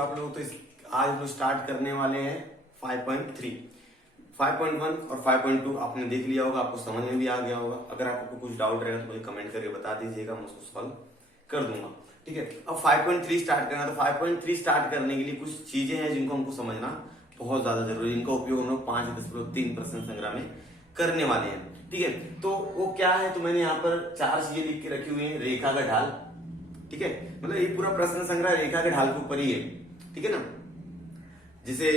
हो आप लोग? तो आज हम लोग स्टार्ट करने वाले हैं 5.3। 5.1 और 5.2 आपने देख लिया होगा, आपको समझ में भी आ गया होगा। अगर आपको कुछ डाउट रहेगा तो मुझे कमेंट करके बता दीजिएगा, मैं उसको सॉल्व कर दूंगा। ठीक है, अब 5.3 स्टार्ट करना। तो 5.3 स्टार्ट करने के लिए कुछ चीजें हैं जिनको हमको समझना बहुत ज्यादा जरूरी है। इनका उपयोग हम लोग 5.3 प्रश्न संग्रह में करने वाले हैं। ठीक है, तो वो क्या है, तो मैंने यहाँ पर 4 चीजें लिख के रखी हुई है। रेखा का ढाल, ठीक है, मतलब ये पूरा प्रश्न संग्रह रेखा के ढाल के ऊपर ही है। ठीक है ना, जिसे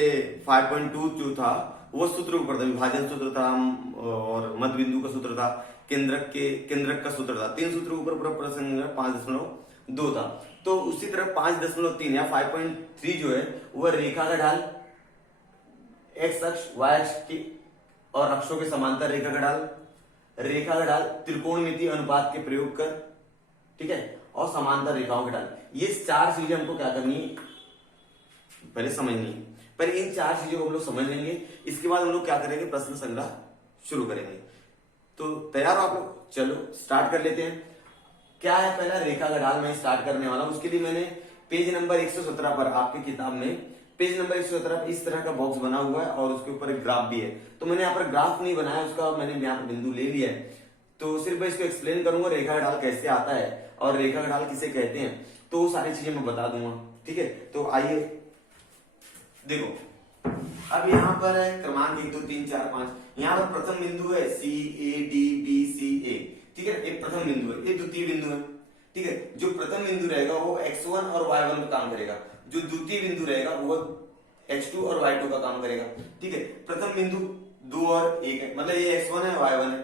5.2 जो था वो सूत्र के ऊपर था, विभाजन सूत्र था और मध्य बिंदु का सूत्र था, केंद्रक का सूत्र था। 3 सूत्रों के ऊपर पूरा प्रश्न संग्रह 5.2 था। तो उसी तरह 5.3 या 5.3 जो है वह रेखा का ढाल, एक्स अक्ष वाई अक्ष की और अक्षों के समांतर रेखा का ढाल, रेखा का ढाल त्रिकोणमितीय अनुपात के प्रयोग कर, ठीक है, और समांतर रेखाओं के ढाल। ये 4 चीजें हमको क्या करनी है, पहले समझनी है। पहले इन 4 चीजों को हम लोग समझ लेंगे, इसके बाद हम लोग क्या करेंगे, प्रश्न संग्रह शुरू करेंगे। तो तैयार हो आप लोग? चलो स्टार्ट कर लेते हैं। क्या है, पहला रेखा का ढाल मैं स्टार्ट करने वाला हूं। उसके लिए मैंने पेज नंबर 117 पर, आपकी किताब में पेज नंबर 117 पर इस तरह का बॉक्स बना हुआ है और उसके ऊपर एक ग्राफ भी है। तो मैंने यहाँ पर ग्राफ नहीं बनाया उसका, मैंने यहाँ पर बिंदु ले लिया है। तो सिर्फ मैं इसको एक्सप्लेन करूंगा रेखा का ढाल कैसे आता है और रेखा का ढाल किसे कहते हैं, तो वो सारी चीजें मैं बता दूंगा। ठीक है, तो आइए देखो, अब यहाँ पर है क्रमांक 1 2 3 4 5। यहाँ पर प्रथम बिंदु है सी ए डी बी सी ए। ठीक है, एक प्रथम बिंदु है, ये द्वितीय बिंदु है। ठीक है, जो प्रथम बिंदु रहेगा वो x1 और y1 का काम करेगा, जो द्वितीय बिंदु रहेगा वो x2 और y2 का काम करेगा। ठीक है, प्रथम बिंदु 2 और 1 है, मतलब ये x1 है y1 है।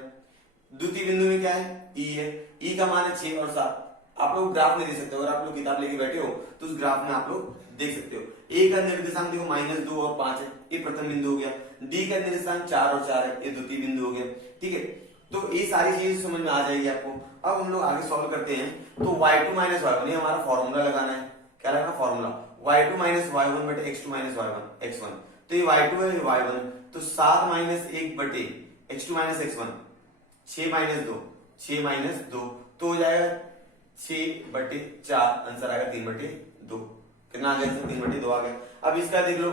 द्वितीय बिंदु में क्या है, e है, e का मान है 6 और 7। आप लोग ग्राफ में देख सकते हो, अगर आप लोग किताब लेके बैठे हो तो उस ग्राफ में आप लोग देख सकते हो। ए का निर्देशांक देखो -2 और 5 है, ये प्रथम बिंदु हो गया। डी का निर्देशांक 4 और 4 है, ये द्वितीय बिंदु हो गया। ठीक है, तो ये सारी चीजें समझ में आ जाएगी आपको। अब हम लोग आगे सॉल्व करते हैं। तो y2 माइनस y1, ये हमारा फॉर्मूला लगाना है। क्या लगाना, फॉर्मूला y2 माइनस y1 बटे x2 माइनस y1 x1। तो ये y2 है, ये y1। तो 7 माइनस 1 बटे x2 minus x1, 6 minus 2, 6 minus 2, तो हो जाएगा 6 बटे 4, आंसर आएगा 3 बटे 2। कितना आ गया, 3 बटे 2 आ गया। अब इसका देख लो,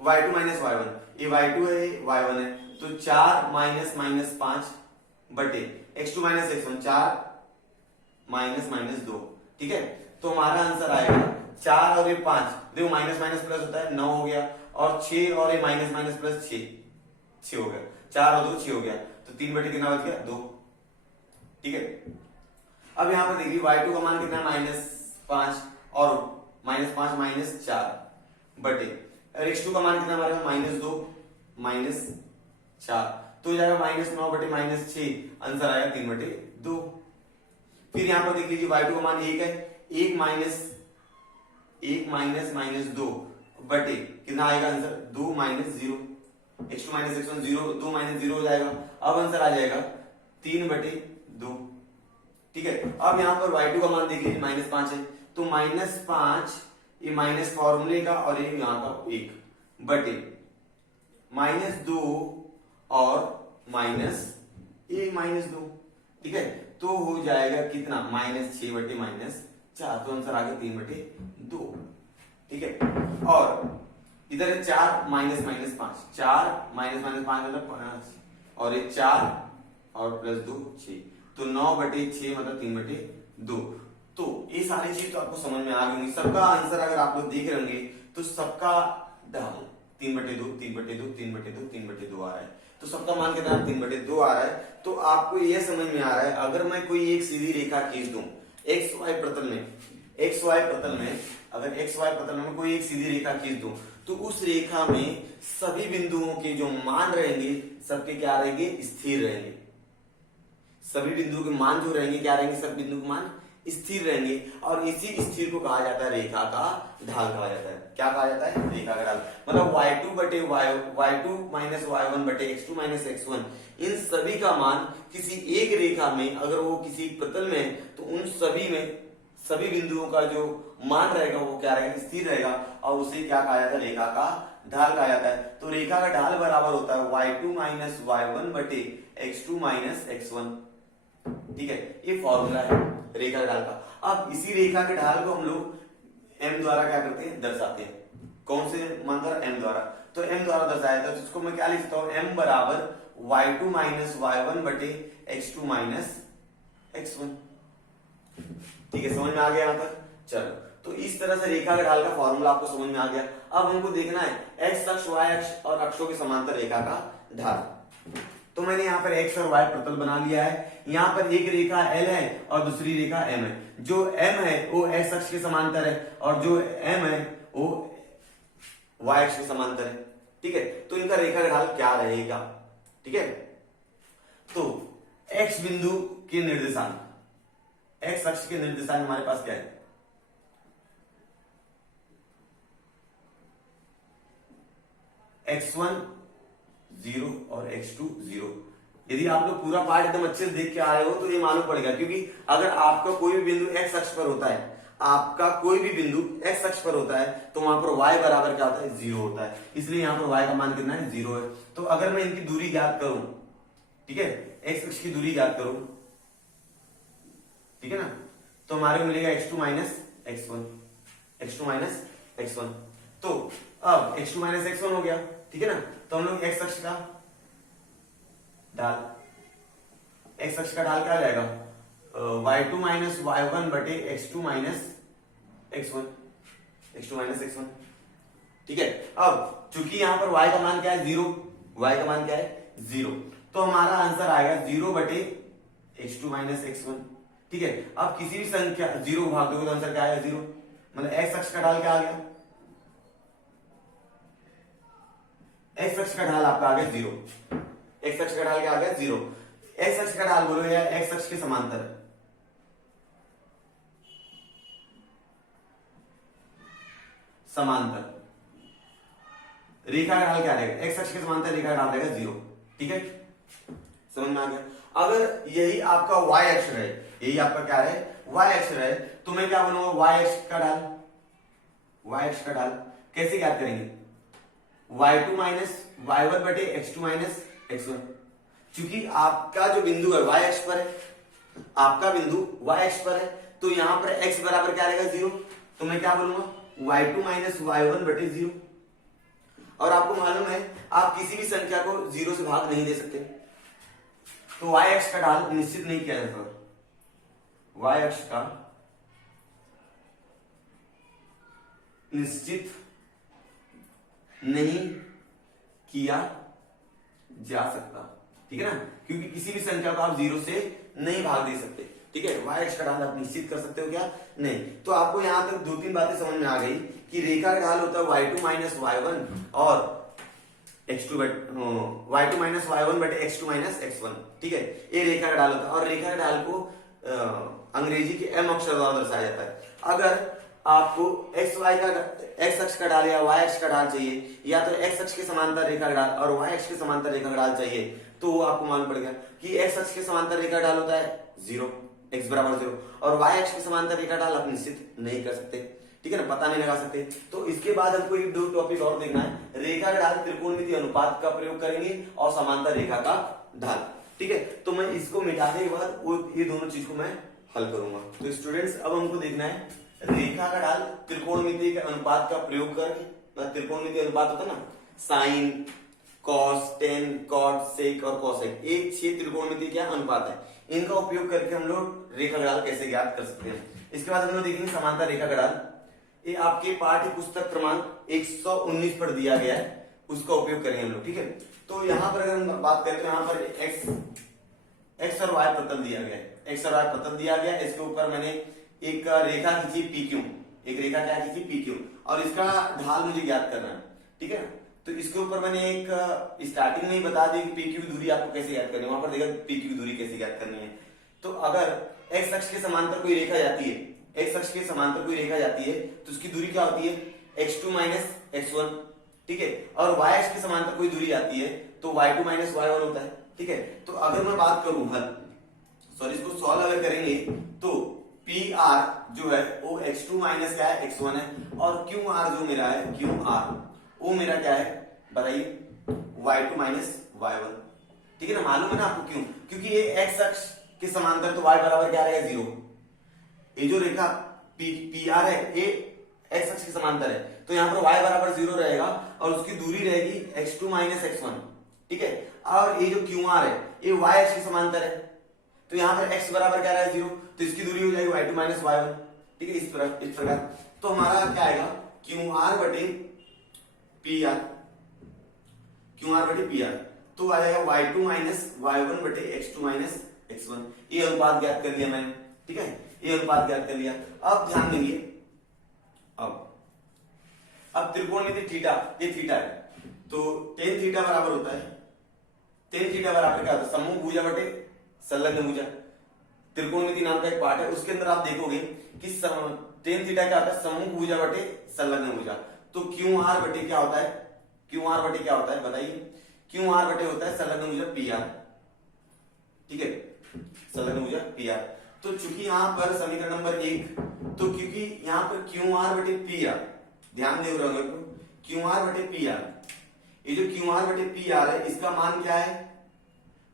y2 माइनस y1, ये y2 है, ये y1 है। तो 4 माइनस माइनस 5 बटे x2 minus x1, 4 minus minus 2। ठीक है, तो हमारा आंसर आएगा 4 और ये 5, देखो माइनस माइनस प्लस होता है, 9 हो गया, और 6 और ये माइनस माइनस प्लस 6 हो गया, 4 और 2 6 हो गया। तो 3 बटे कितना बच गया, 2। ठीक है, अब यहां पर देखिए y2 का मान कितना है, -5 और -5 -4 बटे, और x2 का मान कितना हमारे -2 -4, तो हो जाएगा -9 बटे -6, आंसर आएगा 3 बटे 2। फिर यहां पर देख लीजिए y2 का मान 1 है, 1 माइनस 2 बटे कितना आएगा answer, 2 minus 0, x2 minus x1 0, 2 minus 0 हो जाएगा। अब आंसर आ जाएगा 3 बटे 2। ठीक है, अब यहां पर y2 का मान देख लीजिए -5 है, तो -5, ये माइनस फॉर्मूले का और ये यहां का 1 बटे -2 और -2। ठीक है, तो हो जाएगा कितना, -6 बटे -4, तो आंसर आ गया 3 बटे 2। ठीक है, और इधर है 4 माइनस 5, 4 माइनस 5 मतलब 5, और ये 4 और प्लस 2 6, तो 9 बटे 6 मतलब 3 बटे 2। तो ये सारी चीज तो आपको समझ में आ गई होंगी। सबका आंसर अगर आप लोग देख रहे होंगे तो सबका ढाल 3 बटे 2 3 बटे 2 3 बटे 2 3 बटे 2 आ रहा है। तो सबका मान कितना, 3 बटे 2 आ रहा है। तो आपको यह समझ में आ रहा है, अगर मैं कोई एक सीधी रेखा खींच दूं XY प्रतल में, अगर XY प्रतल में कोई एक सीधी रेखा खींच दूं, तो उस रेखा में सभी बिंदुओं के जो मान रहेंगे सबके क्या रहेंगे, स्थिर रहेंगे। सभी बिंदुओं के मान जो रहेंगे क्या रहेंगे, सब बिंदु के मान स्थिर रहेंगे, और इसी स्थिर को कहा जाता है रेखा का ढाल कहा जाता है। क्या कहा जाता है, रेखा का ढाल। मतलब y2 बटे y2 माइनस y1 बटे x2 माइनस x1, इन सभी का मान किसी एक रेखा में, अगर वो किसी प्रतल में है तो उन सभी में सभी बिंदुओं का जो मान रहेगा वो क्या रहेगा, स्थिर रहेगा, और उसे क्या कहा जाता है, रेखा का ढाल कहा जाता है। तो रेखा का ढाल बराबर होता है y2 माइनस y1 बटे x2 माइनस x1। ठीक है, ये फॉर्मूला है रेखा ढाल का। अब इसी रेखा के ढाल को हम लोग m द्वारा क्या करते हैं, दर्शाते हैं। कौन से मान द्वारा, m द्वारा। तो m द्वारा दर्शाया था, जिसको मैं क्या लिख सकता हूं, m बराबर y2 माइनस y1 बटे x2 माइनस x1। ठीक है, समझ में आ गया यहाँ पर। चलो, तो इस तरह से रेखा के ढाल का फॉर्मूला आपको समझ में आ गया। अब हमको देखना है x अक्ष, y अक्ष और अक्षों के समांतर रेखा का ढाल। तो मैंने यहाँ पर x और y प्रतल बना लिया है। यहाँ पर एक रेखा L है और दूसरी रेखा M है। जो M है वो x अक्ष के समांतर है और जो M है वो y अक्ष के समांतर है। ठीक है, तो इनका रेखा का ढाल क्या रहेगा। ठीक है, तो x बिंदु के निर्देशांक, x अक्ष के निर्देशांक हमारे पास क्या है, x1 0 और x2 0। यदि आप लोग पूरा पार्ट एकदम अच्छे से देख के आए हो तो ये मालूम पड़ेगा, क्योंकि अगर आपका कोई भी बिंदु x अक्ष पर होता है, आपका कोई भी बिंदु x अक्ष पर होता है, तो वहां पर y बराबर क्या होता है, 0 होता है। इसलिए यहां पर y का मान कितना है, 0 है। तो अगर मैं इनकी दूरी ज्ञात करूं, ठीक है, x अक्ष की दूरी ज्ञात करूं, ठीक है ना, तो हमारे को मिलेगा x2 minus x1, x2 minus x1। तो अब x2 माइनस x1 हो गया, ठीक है ना। तो हम लोग x अक्ष का ढाल, x अक्ष का ढाल क्या आ जाएगा, y2 माइनस y1 बटे x2 minus x1, x2 minus x1। ठीक है, अब चूंकि यहां पर y का मान क्या है, 0, y का मान क्या है, 0, तो हमारा आंसर आएगा 0 बटे x2 माइनस x1। ठीक है, अब किसी भी संख्या 0 भाग दोगे तो आंसर क्या आएगा, 0। मतलब x अक्ष का ढाल क्या आ गया, x अक्ष का ढाल आपका आ गया 0। x अक्ष का ढाल क्या आ गया, 0। x अक्ष का ढाल बोलो या x अक्ष के समांतर, समांतर रेखा का ढाल क्या रहेगा, x अक्ष के समांतर रेखा का ढाल रहेगा 0। ठीक है, समझ में आ गया। अगर यही आपका y अक्ष रहे, यही आपका क्या रहे, y अक्ष रहे, तो मैं क्या बनूंगा, y अक्ष का ढाल, y अक्ष का ढाल कैसे ज्ञात करेंगे, y2 माइनस y1 बटे x2 माइनस x1। क्योंकि आपका जो बिंदु है y अक्ष पर है, आपका बिंदु y अक्ष पर है, तो यहां पर x बराबर क्या रहेगा, 0। तो मैं क्या बोलूंगा, y2 माइनस y1 बटे 0। और आपको मालूम है आप किसी भी संख्या को 0 से भाग नहीं दे सकते, तो y अक्ष का ढाल निश्चित नहीं किया जाता, y अक्ष का निश्चित नहीं किया जा सकता। ठीक है ना, क्योंकि किसी भी संख्या को आप 0 से नहीं भाग दे सकते। ठीक है, y अक्ष का ढाल आप निश्चित कर सकते हो क्या, नहीं। तो आपको यहां तक 2-3 बातें समझ में आ गई कि रेखा का ढाल होता है y2 माइनस y1 और x2 y2 माइनस y1 बटे x2 माइनस x1। ठीक है, ये रेखा का ढाल होता है और रेखा के ढाल को अंग्रेजी के m अक्षर द्वारा दर्शाया जाता है। अगर आपको x अक्ष का ढाल या y अक्ष का ढाल चाहिए, या तो x अक्ष के समांतर रेखा का ढाल और y अक्ष के समांतर रेखा का ढाल चाहिए, तो वो आपको मालूम पड़ेगा कि x अक्ष के समांतर रेखा का ढाल होता है 0, x बराबर 0, और y अक्ष के समांतर रेखा का ढाल आप निश्चित नहीं कर सकते। ठीक है ना, पता नहीं लगा सकते। तो इसके बाद हमको एक 2 टॉपिक और देखना है, रेखा का ढाल, त्रिकोणमितीय अनुपात का प्रयोग करेंगे और समांतर रेखा का ढाल। ठीक है, तो मैं इसको मिटाने के बाद वो ये दोनों चीज को मैं हल करूंगा। तो स्टूडेंट्स अब हमको देखना है रेखा का ढाल त्रिकोणमितीय के अनुपात का प्रयोग करके। त्रिकोणमितीय अनुपात होता है ना, साइन, कॉस, टेन, कॉट, सेक और कोसेक, ये 6 त्रिकोणमितीय क्या अनुपात है, इनका उपयोग करके हम लोग रेखा का ढाल कैसे ज्ञात कर सकते हैं। इसके बाद हम लोग देखेंगे समांतर रेखा का ढाल। ये आपके पाठ्य पुस्तक क्रमांक 119 पर दिया गया है, उसका उपयोग करेंगे हम लोग। ठीक है, तो यहाँ पर अगर हम बात करें तो यहाँ पर x और y प्रतल दिया गया है, x और y प्रतल दिया गया है। इसके ऊपर मैंने एक रेखा खींची PQ, एक रेखा क्या खींची PQ, और इसका ढाल मुझे ज्ञात करना है। ठीक है, तो इसके ऊपर मैंने एक स्टार्टिंग में ही बता दी कि PQ की दूरी आपको कैसे ज्ञात करनी है, वहां पर देखा PQ की दूरी कैसे ज्ञात करनी है। तो अगर x अक्ष के समांतर कोई रेखा जाती है, x अक्ष के समांतर कोई रेखा जाती है, तो उसकी दूरी क्या होती है, x2 माइनस x1। ठीक है, और y अक्ष के समांतर कोई दूरी आती है तो y2 माइनस y1 होता है। ठीक है, तो अगर मैं बात करूं हल, सॉरी इसको सॉल्व अगर करेंगे तो PR जो है वो x2 माइनस क्या है, x1 है, और QR जो मेरा है QR वो मेरा क्या है बताइए, y2 माइनस y1। ठीक है ना, मालूम है ना आपको क्यों, क्योंकि ये x अक्ष के समांतर तो y बराबर क्या रहेगा, 0। ये जो रेखा PR है ये एक्स अक्ष के समांतर है, तो यहाँ पर y बराबर 0 रहेगा और उसकी दूरी रहेगी x2 माइनस x1, ठीक है। और ये जो QR है ये y अक्ष के समांतर है, तो यहाँ पर x बराबर क्या रहा है 0, तो इसकी दूरी हो जाएगी y2 माइनस y1, ठीक है। इस प्रकार तो हमारा क्या आएगा QR बटे PR, QR बटे PR, तो आ जाएगा y2 माइनस y1 बटे x2 माइनस x1। ये अनुपात ज्ञात कर लिया मैंने, ठीक है, ये अनुपात ज्ञात कर लिया। अब ध्यान देंगे, अब त्रिकोणमिति थीटा, ये थीटा है, तो टेन थीटा बराबर होता है, टेन थीटा बराबर क्या होता है समूह भुजा बटे संलग्न भुजा। त्रिकोणमिति नाम का एक पार्ट है, उसके अंदर आप देखोगे कि टेन थीटा क्या होता है समूह भुजा बटे संलग्न भुजा। तो क्यू आर बटे क्या होता है, क्यू आर बटे क्या होता है बताइए, क्यू आर बटे होता है संलग्न भुजा पी आर, ठीक है, संलग्न भुजा पी आर। तो चूंकि यहाँ पर समीकरण नंबर 1, तो क्योंकि यहाँ पर क्यू आर बटे पी आर, ध्यान दे रहे हो क्यू आर बटे पी आर, ये जो क्यू आर बटे पी आर है इसका मान क्या है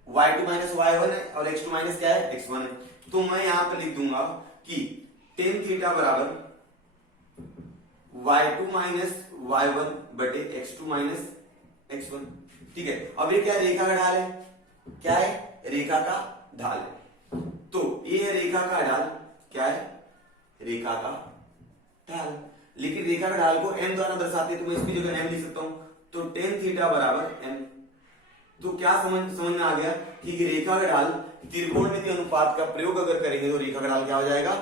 y2 माइनस y1 है और x2 माइनस क्या है x1 है। तो मैं यहां पर लिख दूंगा कि टेन थीटा बराबर y2 माइनस y1 बटे x2 माइनस x1, ठीक है। अब ये क्या रेखा का ढाल है, क्या है रेखा का ढाल है, तो ये है रेखा का ढाल, क्या है रेखा का ढाल, लेकिन रेखा का ढाल को m द्वारा दर्शाते हैं तो मैं इसकी जगह m लिख सकता हूं, तो टेन थीटा बराबर m। तो क्या समझ में आ गया कि रेखा का ढाल त्रिकोणमिति अनुपात का प्रयोग अगर करेंगे तो रेखा का ढाल क्या हो जाएगा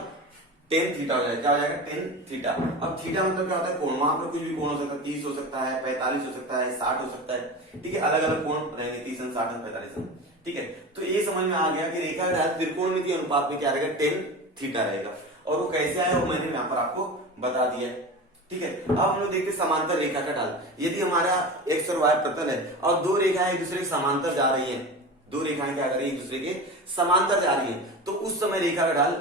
टेन थीटा हो जाएगा, क्या हो जाएगा टेन थीटा। अब थीटा मतलब क्या होता है कोण, वहां पर कुछ भी कोण हो सकता है, 30 हो सकता है, 45 हो सकता है, 60 हो सकता है, ठीक है, अलग अलग कोण रहेंगे 30, 60, 45, ठीक है। तो ये समझ में आ गया कि रेखा का ढाल त्रिकोणमिति अनुपात में क्या रहेगा टेन थीटा रहेगा, और वो कैसे आया वो मैंने यहाँ पर आपको बता दिया, ठीक है। अब हम लोग देखते हैं समांतर रेखा का ढाल। यदि हमारा x और y प्रतल है और दो रेखाएं एक दूसरे के समांतर जा रही हैं, दो रेखाएं क्या कर रही है एक दूसरे के समांतर जा रही हैं, तो उस समय रेखा का ढाल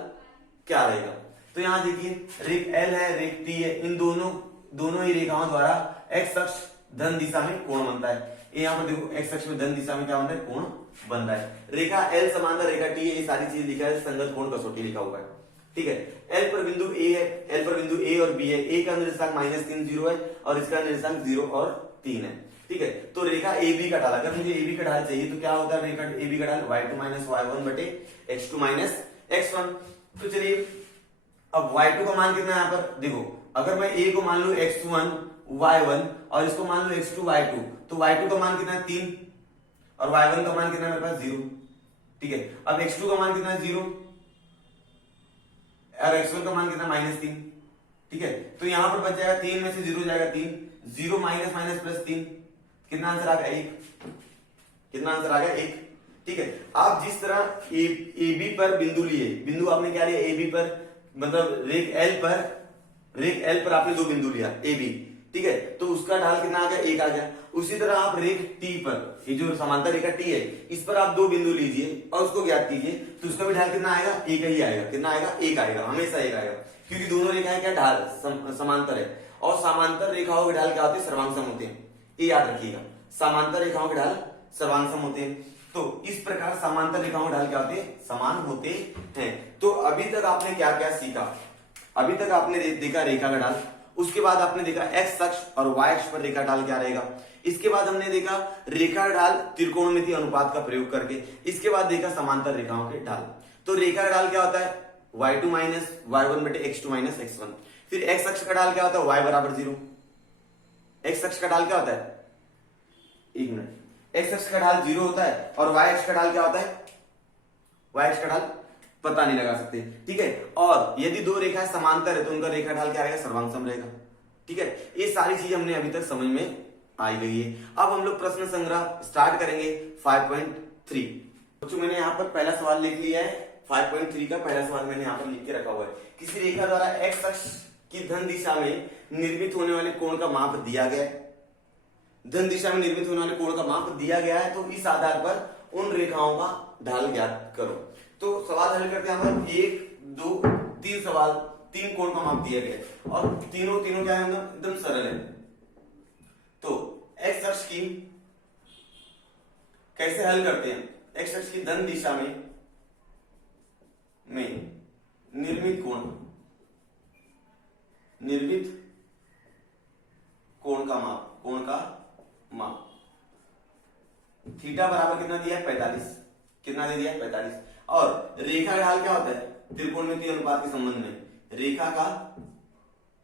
क्या रहेगा। तो यहां देखिए रेख L है, रेख T है, इन दोनों ही रेखाओं द्वारा x अक्ष धन दिशा में कोण बनता है। यहाँ पर देखो x अक्ष में धन दिशा में क्या बनता है कोण बन रहा है। रेखा L समांतर रेखा T है, ये सारी चीज लिखा है, संगत कोण कसौटी लिखा हुआ है, ठीक है। L पर बिंदु A है, L पर बिंदु A और B है, A का निर्देशांक -3 0 है और इसका निर्देशांक 0 और 3 है, ठीक है। तो रेखा AB का ढाल, अगर मुझे AB का ढाल चाहिए तो क्या होता है रेखा AB का ढाल y2 माइनस y1 बटे x2 माइनस x1। तो चलिए अब y2 का मान कितना है यहाँ पर देखो, अगर मैं A को मान लू x1 y1 और इसको मान लो x2 y2, तो y2 का मान कितना है 3 और y1 का मान कितना है मेरे पास 0, ठीक है। अब x2 का मान कितना है 0 और x1 का मान कितना -3, ठीक है। तो यहां पर बच जाएगा 3 में से 0 जाएगा 3, 0 माइनस माइनस प्लस 3, कितना आंसर आ गया 1, कितना आंसर आ गया 1, ठीक है। आप जिस तरह AB पर बिंदु लिए, बिंदु आपने क्या लिया AB पर, मतलब रेख L पर आपने दो बिंदु लिया AB, ठीक है, तो उसका ढाल कितना आ गया 1 आ गया। उसी तरह आप रेख T पर, ये जो समांतर रेखा T है, इस पर आप दो बिंदु लीजिए और उसको ज्ञात कीजिए, तो उसका भी ढाल कितना आएगा 1 ही आएगा, कितना आएगा 1 आएगा, हमेशा 1 आएगा, क्योंकि दोनों रेखाएं क्या ढाल समांतर है, और समांतर रेखाओं के ढाल क्या होते हैं सर्वांगसम होते हैं, ये याद रखिएगा, समांतर रेखाओं के ढाल सर्वांगसम होते हैं। तो इस प्रकार समांतर रेखाओं के ढाल क्या होते हैं समान होते हैं। तो अभी तक आपने क्या क्या सीखा, अभी तक आपने देखा रेखा का ढाल, उसके बाद आपने देखा x अक्ष और y अक्ष पर रेखा ढाल क्या रहेगा, इसके बाद हमने देखा रेखा ढाल त्रिकोणमिति अनुपात का प्रयोग करके, इसके बाद देखा समांतर रेखाओं के ढाल। तो रेखा ढाल क्या होता है y2 माइनस y1 बटे x2 माइनस x1। फिर x अक्ष का ढाल क्या होता है y बराबर 0। x अक्ष का ढाल क्या होता है, एक मिनट, x अक्ष का ढाल 0 होता है और y अक्ष का ढाल क्या होता है, y अक्ष का ढाल पता नहीं लगा सकते, ठीक है। और यदि दो रेखाएं समांतर है तो उनका रेखा ढाल क्या रहेगा सर्वांगसम रहेगा, ठीक है। ये सारी चीज हमने अभी तक समझ में आई गई है। अब हम लोग प्रश्न संग्रह स्टार्ट करेंगे 5.3। तो मैंने यहाँ पर पहला सवाल लिख लिया है, 5.3 का पहला सवाल मैंने यहाँ पर लिख के रखा हुआ है। किसी रेखा द्वारा x अक्ष की धन दिशा में निर्मित होने वाले कोण का माप दिया गया है, धन दिशा में निर्मित होने वाले कोण का माप दिया गया है, तो इस आधार पर उन रेखाओं का ढाल ज्ञात करो। तो सवाल हल करते हैं हम 1 2 3 सवाल, 3 कोण का माप दिया गया है और तीनों क्या है एकदम सरल है। तो x अक्ष की कैसे हल करते हैं, x अक्ष की धन दिशा में निर्मित कोण का माप, कोण का माप। थीटा बराबर कितना दिया है 45, कितना दे दिया है 45। और रेखा का ढाल क्या होता है त्रिकोणमितीय अनुपात के संबंध में, रेखा का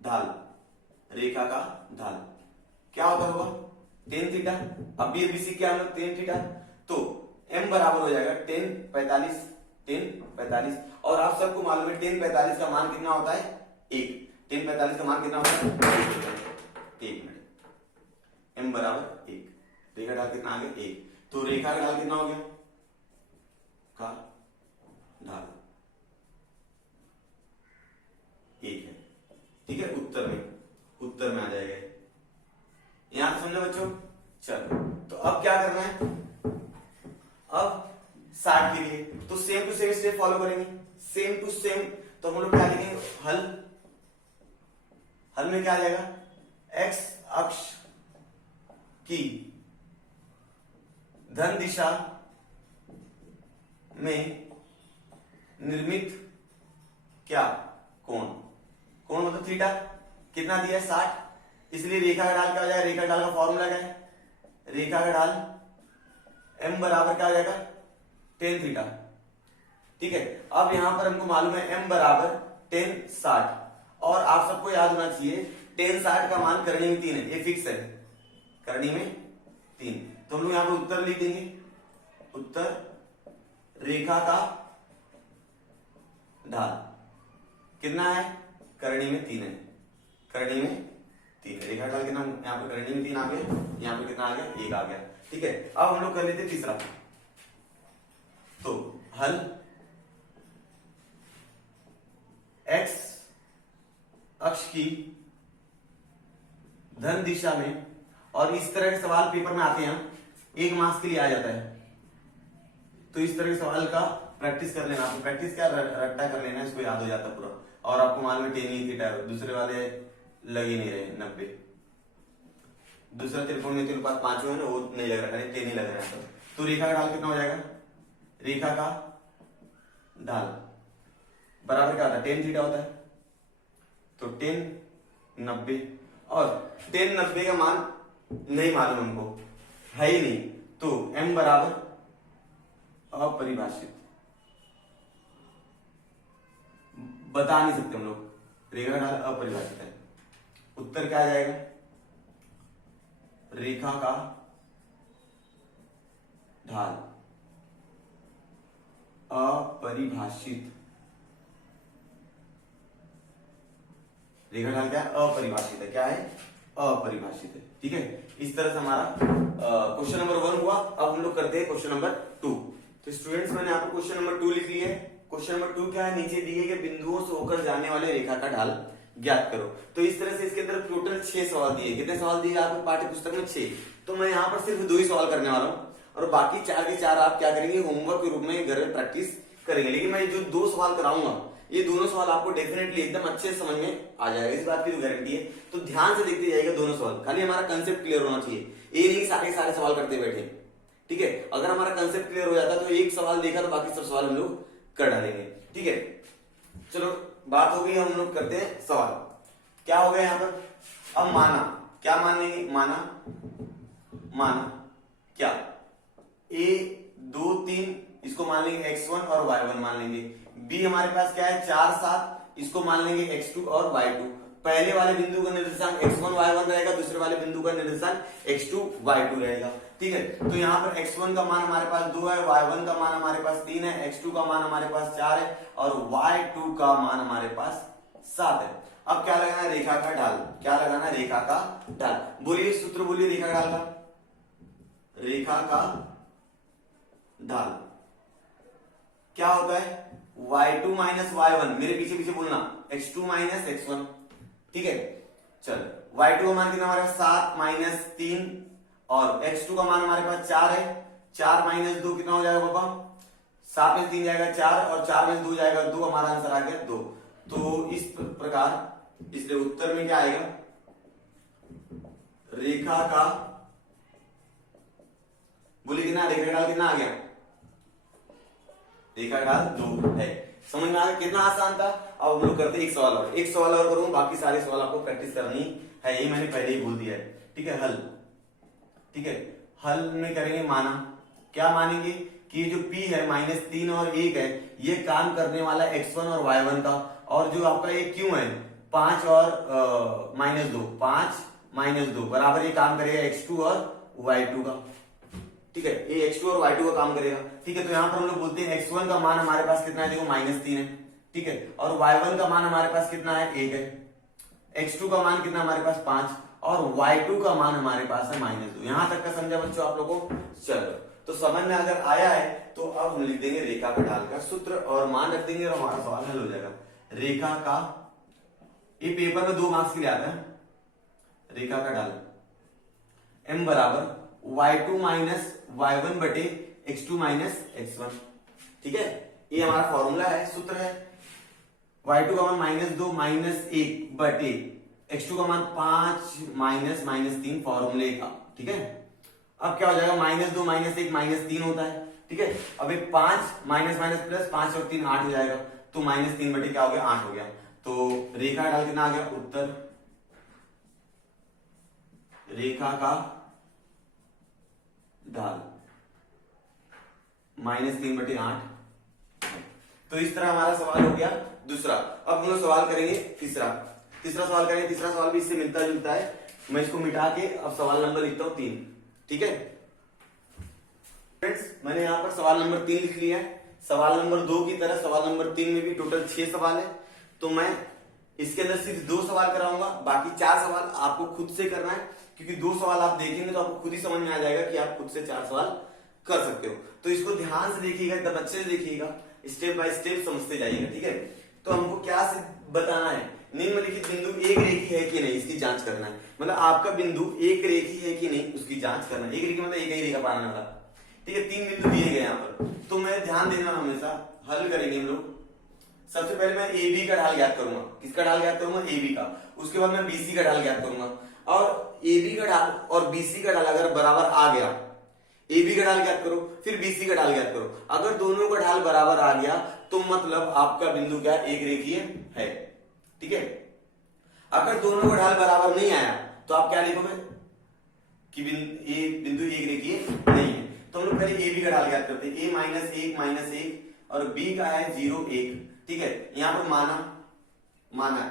ढाल, रेखा का ढाल क्या होता होगा टेन थीटा। अब भी एबीसी क्या है टेन थीटा, तो m बराबर हो जाएगा टेन 45, टेन 45। और आप सबको मालूम है टेन 45 का मान कितना होता है एक, टेन 45 का मान कितना होता है एक मिनट, m बराबर एक, रेखा ढाल कितना आ गया एक, तो रेखा का ढाल कितना हो गया का ढाल एक है, ठीक है। उत्तर में आ जाएगा यहां समझो बच्चों। चलो तो अब क्या करना है, अब 60 के लिए तो same to same step follow करेंगे, सेम टू सेम। तो हम लोग क्या लिखेंगे हल में क्या आ जाएगा, एक्स अक्ष की धन दिशा में निर्मित क्या कोण, कोण मतलब थीटा कितना दिया है 60, इसलिए रेखा का ढाल क्या हो जाएगा, रेखा ढाल का फॉर्मूला क्या है, रेखा का ढाल m बराबर क्या हो जाएगा टेन थीटा, ठीक है। अब यहां पर हमको मालूम है m बराबर टेन 60, और आप सबको याद होना चाहिए टेन 60 का मान करनी में 3 है, ये फिक्स है, करनी में 3। तो हम लोग यहां पर उत्तर लिख देंगे, उत्तर रेखा का ढाल कितना है करनी में 3 है, करनी में 3, रेखा ढाल कितना यहाँ पर करनी में 3 आ गया, यहाँ पे कितना आ गया 1 आ गया, ठीक है। अब हम लोग कर लेते तीसरा, तो हल x अक्ष की धन दिशा में, और इस तरह के सवाल पेपर में आते हैं, एक मास के लिए आ जाता है, तो इस तरह के सवाल का प्रैक्टिस कर लेना, आपको प्रैक्टिस क्या रट्टा कर लेना, इसको याद हो जाता पूरा। और आपको मालूम है टेन थीटा, दूसरे वाले लग ही नहीं रहे 90, दूसरा त्रिकोणमितीय अनुपात 5 है ना, वो नहीं लग रहा है, टेन ही लग रहा है। तो रेखा का ढाल कितना हो जाएगा, रेखा का ढाल बराबर क्या होता है टेन थीटा होता है, तो टेन 90, और टेन 90 का मान नहीं मालूम हमको, है ही नहीं, तो m बराबर अपरिभाषित, बता नहीं सकते हम लोग, रेखा का ढाल अपरिभाषित है। उत्तर क्या आ जाएगा, रेखा का ढाल अपरिभाषित, रेखा ढाल क्या है अपरिभाषित है, क्या है अपरिभाषित है, ठीक है। इस तरह से हमारा क्वेश्चन नंबर 1 हुआ। अब हम लोग करते हैं क्वेश्चन नंबर 2। तो स्टूडेंट्स मैंने यहाँ पर क्वेश्चन नंबर 2 लिख लिया है। क्वेश्चन नंबर 2 क्या है, नीचे दिए गए बिंदुओं से होकर जाने वाले रेखा का ढाल ज्ञात करो। तो इस तरह से इसके अंदर टोटल 6 सवाल दिए, कितने सवाल दिए आपको पाठ्य पुस्तक में 6, तो मैं यहाँ पर सिर्फ 2 ही सवाल करने वाला हूँ, और बाकी 4 के 4 आप क्या करेंगे होमवर्क के रूप में घर में प्रैक्टिस करेंगे। लेकिन मैं जो 2 सवाल कराऊंगा, ये दोनों सवाल आपको डेफिनेटली एकदम अच्छे समझ में आ जाएगा, इस बात की तो गारंटी है। तो ध्यान से देखते जाइएगा दोनों सवाल, खाली हमारा कंसेप्ट क्लियर होना चाहिए, ये नहीं सारे सवाल करते बैठे, ठीक है। अगर हमारा कंसेप्ट क्लियर हो जाता तो एक सवाल देखा तो बाकी सब सवाल हम लोग कर डालेंगे, ठीक है। चलो बात हो गई, हम लोग करते हैं सवाल। क्या हो गया यहाँ पर, अब माना, क्या मान लेंगे, माना क्या a 2 3, इसको मान लेंगे x1 और y1 मान लेंगे। b हमारे पास क्या है 4 7, इसको मान लेंगे x2 और y2। पहले वाले बिंदु का निर्देशांक x1 y1 रहेगा, दूसरे वाले बिंदु का निर्देशांक x2 y2 रहेगा, ठीक है। तो यहाँ पर x1 का मान हमारे पास 2 है, y1 का मान हमारे पास 3 है, x2 का मान हमारे पास 4 है, और y2 का मान हमारे पास 7 है। अब क्या लगाना है, रेखा का ढाल, क्या लगाना है, रेखा का ढाल। बोलिए सूत्र, बोलिए रेखा का ढाल का, रेखा का ढाल क्या होता है, y2 माइनस y1, मेरे पीछे पीछे बोलना, x2 माइनस x1, ठीक है। चल y2 का मान कितना हमारे पास 7 माइनस 3, और x2 का मान हमारे पास 4 है, 4 माइनस 2 कितना हो जाएगा पापा, 7 में 3 जाएगा 4, और 4 में 2 जाएगा 2, हमारा आंसर आ गया 2। तो इस प्रकार इसलिए उत्तर में क्या आएगा, रेखा का, बोलिए कितना, रेखा का ढाल कितना आ गया, रेखा ढाल 2 है। समझ में आ गया, कितना आसान था। अब हम लोग करते हैं एक सवाल और करूंगा, बाकी सारे सवाल आपको प्रैक्टिस करनी है, ये मैंने पहले ही बोल दिया है। ठीक है, हल। ठीक है, हल में करेंगे माना, क्या मानेंगे कि जो p है -3 और 1 है, ये काम करने वाला x1 और y1 का, और जो आपका ये q है 5 और -2, 5 -2 बराबर ये काम करेगा x2 और y2 का। ठीक है, ये x2 और y2 का काम करेगा। ठीक है, तो यहां पर हम लोग बोलते हैं x1 का मान हमारे पास कितना है, देखो -3 है। ठीक है, और y1 का मान हमारे पास कितना है, 1 है। x2 का मान कितना हमारे पास 5, और y2 का मान हमारे पास है -2। यहां तक का समझा बच्चों आप लोगों को? चलो, तो समझ में अगर आया है तो अब हम लिख देंगे रेखा का ढाल का सूत्र और मान रख देंगे और हमारा सवाल हल हो जाएगा। रेखा का, ये पेपर में 2 मार्क्स के लिए आता है। रेखा का ढाल m बराबर y2 माइनस y1 बटे x2 माइनस x1। ठीक है, ये हमारा फॉर्मूला है, सूत्र है। y2 का मान -2 -1 बटे x2 का मान 5 माइनस -3 फॉर्मूले का। ठीक है, अब क्या हो जाएगा, -2 -1 -3 होता है। ठीक है, अब एक 5 माइनस माइनस प्लस 5 और 3 8 हो जाएगा, तो -3 बटे क्या हो गया, 8 हो गया। तो रेखा ढाल कितना आ गया, उत्तर रेखा का ढाल -3 बटे 8। तो इस तरह हमारा सवाल हो गया दूसरा। अब हम लोग सवाल करेंगे तीसरा सवाल करेंगे। तीसरा सवाल भी इससे मिलता जुलता है, मैं इसको मिटा के अब सवाल नंबर लिखता हूं 3। ठीक है फ्रेंड्स, मैंने यहां पर सवाल नंबर 3 लिख लिया है। सवाल नंबर 2 की तरह सवाल नंबर 3 में भी टोटल 6 सवाल है, तो मैं इसके अंदर सिर्फ 2 सवाल कराऊंगा, बाकी 4 सवाल आपको खुद से करना है, क्योंकि 2 सवाल आप देखेंगे तो आपको खुद ही समझ में आ जाएगा कि आप खुद से 4 सवाल कर सकते हो। तो इसको ध्यान से देखिएगा, एकदम अच्छे से देखिएगा, स्टेप बाय स्टेप समझते जाइएगा। ठीक है, तो हमको क्या बताना है, निम्नलिखित बिंदु एक रेखी है कि नहीं, इसकी जांच करना है। मतलब आपका बिंदु एक रेखी है कि नहीं, उसकी जांच करना है। एक रेखी मतलब एक ही रेखा पाना वाला। ठीक है, 3 बिंदु दिए गए यहाँ पर, तो मैं ध्यान देना, हमेशा हल करेंगे हम लोग। सबसे पहले मैं ए बी का ढाल ज्ञात करूंगा। किसका ढाल ज्ञात करूंगा, ए बी का। उसके बाद मैं बीसी का ढाल ज्ञात करूंगा, और ए बी का ढाल और बीसी का ढाल अगर बराबर आ गया, ए बी का ढाल ज्ञात करो, फिर बीसी का ढाल ज्ञात करो। अगर दोनों का ढाल बराबर आ गया तो मतलब आपका बिंदु क्या, एक रेखीय है। ठीक है, अगर दोनों का ढाल बराबर नहीं आया तो आप क्या लिखोगे कि बिंदु एक रेखीय नहीं है। तो हम लोग पहले ए बी का ढाल ज्ञात करते हैं। ए -1 और बी का है 0 1। ठीक है, यहां पर माना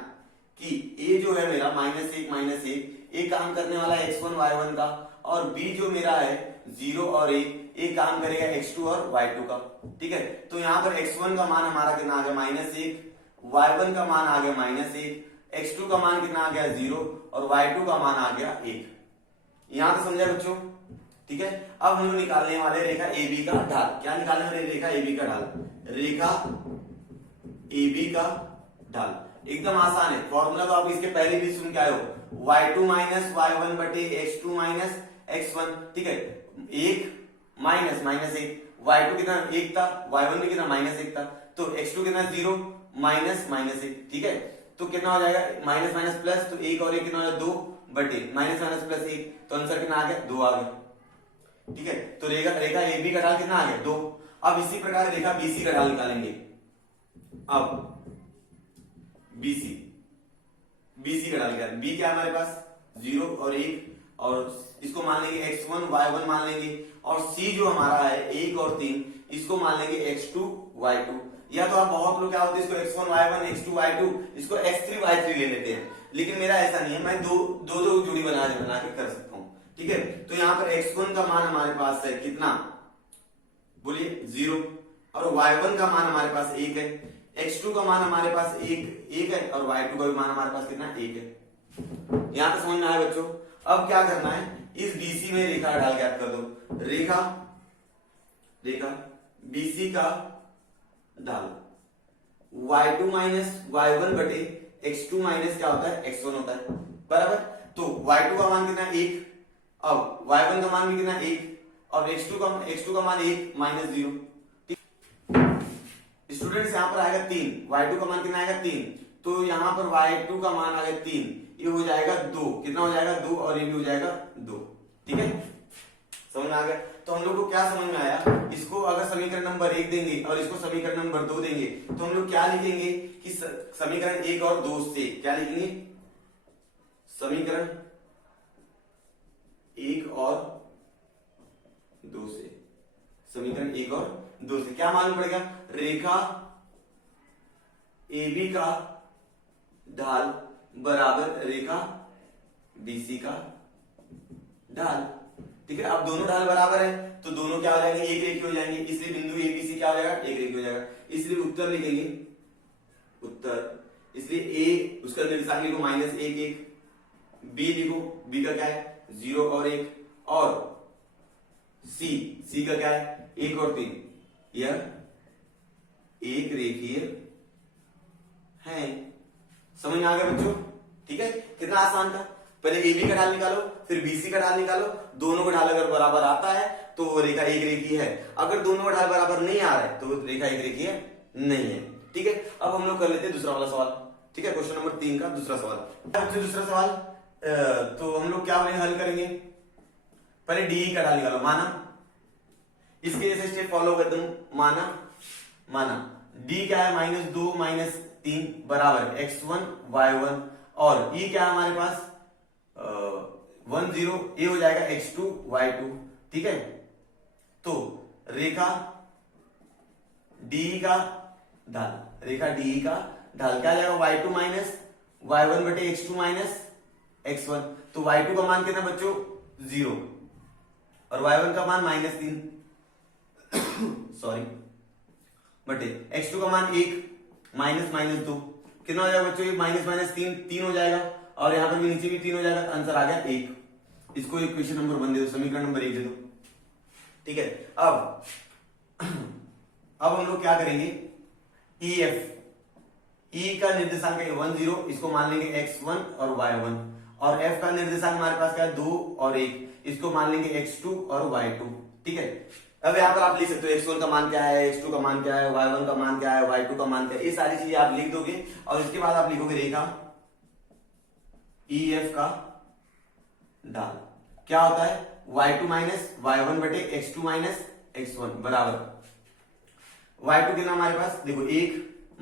कि ए जो है मेरा -1 ये काम करने वाला है x1 y1 का, और b जो मेरा है 0 और 1 ये काम करेगा x2 और y2 का। ठीक है, तो यहाँ पर x1 का मान हमारा कितना आ गया, -1, y1 का मान आ गया -1, x2 का मान कितना आ गया 0, और y2 का मान आ गया 1। यहां तक समझा बच्चों? ठीक है, अब हम लोग निकालने वाले रेखा ए बी का ढाल। क्या निकालने वाले, रेखा ए बी का ढाल। रेखा ए बी का ढाल एकदम आसान है, फॉर्मूला तो आप इसके पहले भी सुन के आए हो, y2 माइनस y1 बटे x2 माइनस x1। ठीक है, 1 माइनस -1, y2 कितना 1 था, y1 भी कितना -1 था, तो x2 कितना 0 माइनस -1। ठीक है, तो कितना हो जाएगा, माइनस माइनस प्लस, तो 1 और 1 कितना हो जाएगा 2 बटे माइनस माइनस प्लस 1, तो आंसर कितना आ गया 2 आ गया। ठीक है, तो रेखा ए बी का ढाल कितना आ गया 2। अब इसी प्रकार रेखा बीसी का ढाल निकालेंगे। अब बीसी का ढाल क्या है, बी क्या हमारे पास 0 और 1, और इसको मान लेंगे x1 y1 मान लेंगे, और सी जो हमारा है 1 और 3 इसको मान लेंगे x2 y2। या तो आप बहुत लोग क्या होते हैं, इसको x1 y1 x2 y2 इसको x3 y3 ले लेते हैं, लेकिन मेरा ऐसा नहीं है, मैं दो जोड़ी बना के कर सकता हूं। ठीक है, तो यहाँ पर x1 का मान हमारे पास है कितना, बोलिए 0, और y1 का मान हमारे पास 1 है, x2 का मान हमारे पास 1 है, और y2 का भी मान हमारे पास कितना 1 है। यहां तक समझ में आया बच्चों? अब क्या करना है, इस BC में रेखा ढाल ज्ञात कर दो। रेखा BC का ढाल y2 माइनस y1 बटे x2 माइनस क्या होता है x1 होता है, बराबर। तो y2 का मान कितना 1, अब y1 का मान भी कितना 1, और x2 का मान 1 माइनस 0। स्टूडेंट्स यहाँ पर आएगा 3, y2 का मान कितना आएगा 3, तो यहाँ पर y2 का मान आएगा 3, ये हो जाएगा 2, कितना हो जाएगा 2, और ये भी हो जाएगा 2। ठीक है, समझ में आ गया? तो तो हम लोग को क्या समझ में आया, इसको अगर समीकरण नंबर 1 देंगे और इसको समीकरण नंबर 2 देंगे तो हम लोग क्या लिखेंगे कि समीकरण 1 और 2 से क्या लिखेंगे, समीकरण 1 और 2 से, समीकरण 1 और 2 से क्या मालूम पड़ेगा, रेखा AB का ढाल बराबर रेखा BC का ढाल। ठीक है, अब दोनों ढाल बराबर है तो दोनों क्या हो जाएंगे, एक रेखी हो जाएंगे, इसलिए बिंदु ABC क्या हो जाएगा, एक रेखी हो जाएगा, इसलिए उत्तर लिखेंगे, उत्तर, इसलिए A उसका निर्देशांक लिखो -1 1, B लिखो, B का क्या है 0 और 1, और C का क्या है 1 और 3, यह एक रेखीय है। समझ में आ गया बच्चों? ठीक है, कितना आसान था। पहले AB का ढाल निकालो, फिर BC का ढाल निकालो, दोनों का ढाल अगर बराबर आता है तो रेखा एक रेखीय है, अगर दोनों का ढाल बराबर नहीं आ रहा है तो रेखा एक रेखीय नहीं है। ठीक है, अब हम लोग कर लेते हैं दूसरा वाला सवाल। ठीक है, क्वेश्चन नंबर 3 का दूसरा सवाल। दूसरा सवाल तो हम लोग क्या हल करेंगे, पहले DE का ढाल निकालो, माना, इसके जैसे स्टेप फॉलो कर दूं, माना D क्या है -2 -3 बराबर x1 y1, और E क्या है हमारे पास 1 0, ये हो जाएगा x2 y2। ठीक है, तो रेखा DE का ढाल, रेखा DE का ढाल क्या जाएगा y2 माइनस y1 बटे x2 माइनस x1, तो y2 का मान कितना बच्चों 0 और y1 का मान -3 सॉरी बटे x2 का मान 1 -2, कितना हो जाएगा बच्चों, ये -3 हो जाएगा, और यहां पर भी नीचे भी 3 हो जाएगा, तो आंसर आ गया 1। इसको इक्वेशन नंबर 1 दे दो, समीकरण नंबर 1 दे दो। ठीक है, अब हम लोग क्या करेंगे, EF, E का निर्देशांक है 1 0, इसको मान लेंगे x1 और y1, और F का निर्देशांक हमारे पास क्या है 2 और 1, इसको मान लेंगे x2 और y2। ठीक है, अब यहाँ पर आप लिख सकते हो x1 का मान क्या है, x2 का मान क्या है, y1 का मान क्या है, y2 का मान क्या है, ये सारी चीजें आप लिख दोगे, और इसके बाद आप लिखोगे रेखा EF का ढाल क्या होता है, y2 माइनस y1 बटे x2 माइनस x1 बराबर y2 कितना हमारे पास देखो 1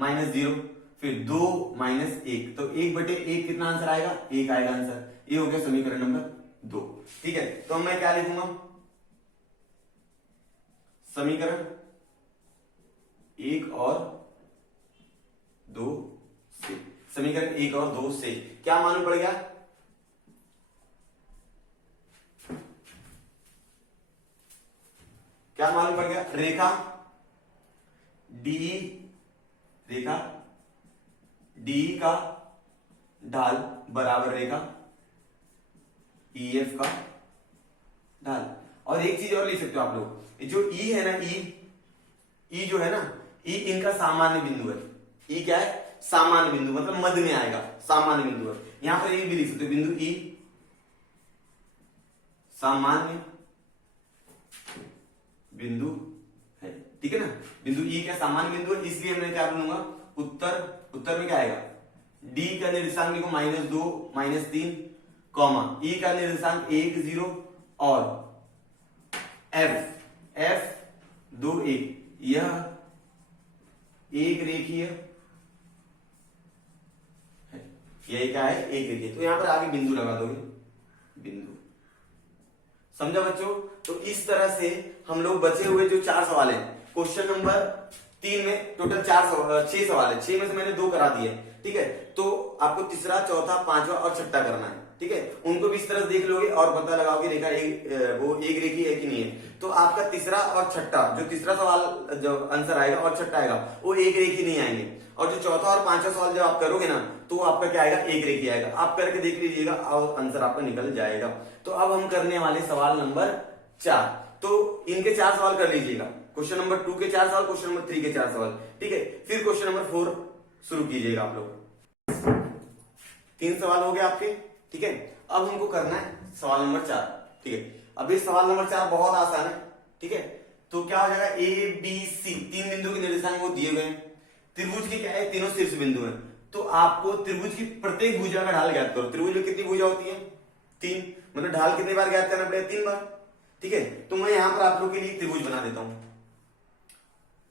-0, फिर 2 -1, तो 1 बटे 1 कितना आंसर आएगा, 1 आएगा आंसर। ये हो गया समीकरण नंबर 2। ठीक है, तो मैं क्या लिखूंगा, समीकरण 1 और 2 से, समीकरण 1 और 2 से क्या मालूम पड़ गया, क्या मालूम पड़ गया, रेखा DE का ढाल बराबर रेखा EF का ढाल। और एक चीज और लिख सकते हो आप लोग, जो E है ना, E जो है ना, E इनका सामान्य बिंदु है। E क्या है, सामान्य बिंदु, मतलब मध्य में आएगा, सामान्य बिंदु है। यहां पर भी लिख सकते हो, बिंदु E सामान्य बिंदु है। ठीक है ना, बिंदु E क्या सामान्य बिंदु है, इसलिए मैं क्या बोलूंगा, उत्तर में क्या आएगा, D का निर्देशांक लिखो -2 -3, कॉमा E का निर्देशांक 1 0, और F 2 1, यह एक रेखीय है, यह क्या है, एक रेखीय। तो यहां पर आगे बिंदु लगा दोगे, बिंदु, समझा बच्चों। तो इस तरह से हम लोग बचे हुए जो 4 सवाल हैं, क्वेश्चन नंबर 3 में टोटल 6 सवाल है, 6 में से मैंने 2 करा दिए। ठीक है, तो आपको तीसरा, चौथा, पांचवा और छठा करना है। ठीक है, उनको भी इस तरह से देख लोगे और पता लगाओगे रेखा वो एक रेखी है कि नहीं है। तो आपका तीसरा और छठा, जो तीसरा सवाल जो आंसर आएगा और छठा आएगा वो एक रेखी नहीं आएंगे, और जो चौथा और पांचवा सवाल जब आप करोगे ना तो आपका क्या आएगा, एक रेखी आएगा। आप करके देख लीजिएगा और आंसर आपका निकल जाएगा। तो अब हम करने वाले सवाल नंबर 4, तो इनके 4 सवाल कर लीजिएगा, क्वेश्चन नंबर 2 के 4 सवाल, क्वेश्चन नंबर 3 के 4 सवाल। ठीक है, फिर क्वेश्चन नंबर 4 शुरू कीजिएगा आप लोग। 3 सवाल हो गए आपके। ठीक है, अब हमको करना है सवाल नंबर 4। ठीक है, अब इस सवाल नंबर 4 बहुत आसान है। ठीक है, तो क्या हो जाएगा, ABC 3 बिंदु के निर्देशांक वो दिए हुए हैं, त्रिभुज के क्या है, तीनों शीर्ष बिंदु हैं। तो आपको त्रिभुज की प्रत्येक भुजा का ढाल ज्ञात करो। त्रिभुज में कितनी भुजा होती है, 3, मतलब ढाल कितनी बार ज्ञात करना पड़ेगा, 3 बार। ठीक है, तो मैं यहाँ पर आप लोग के लिए त्रिभुज बना देता हूं।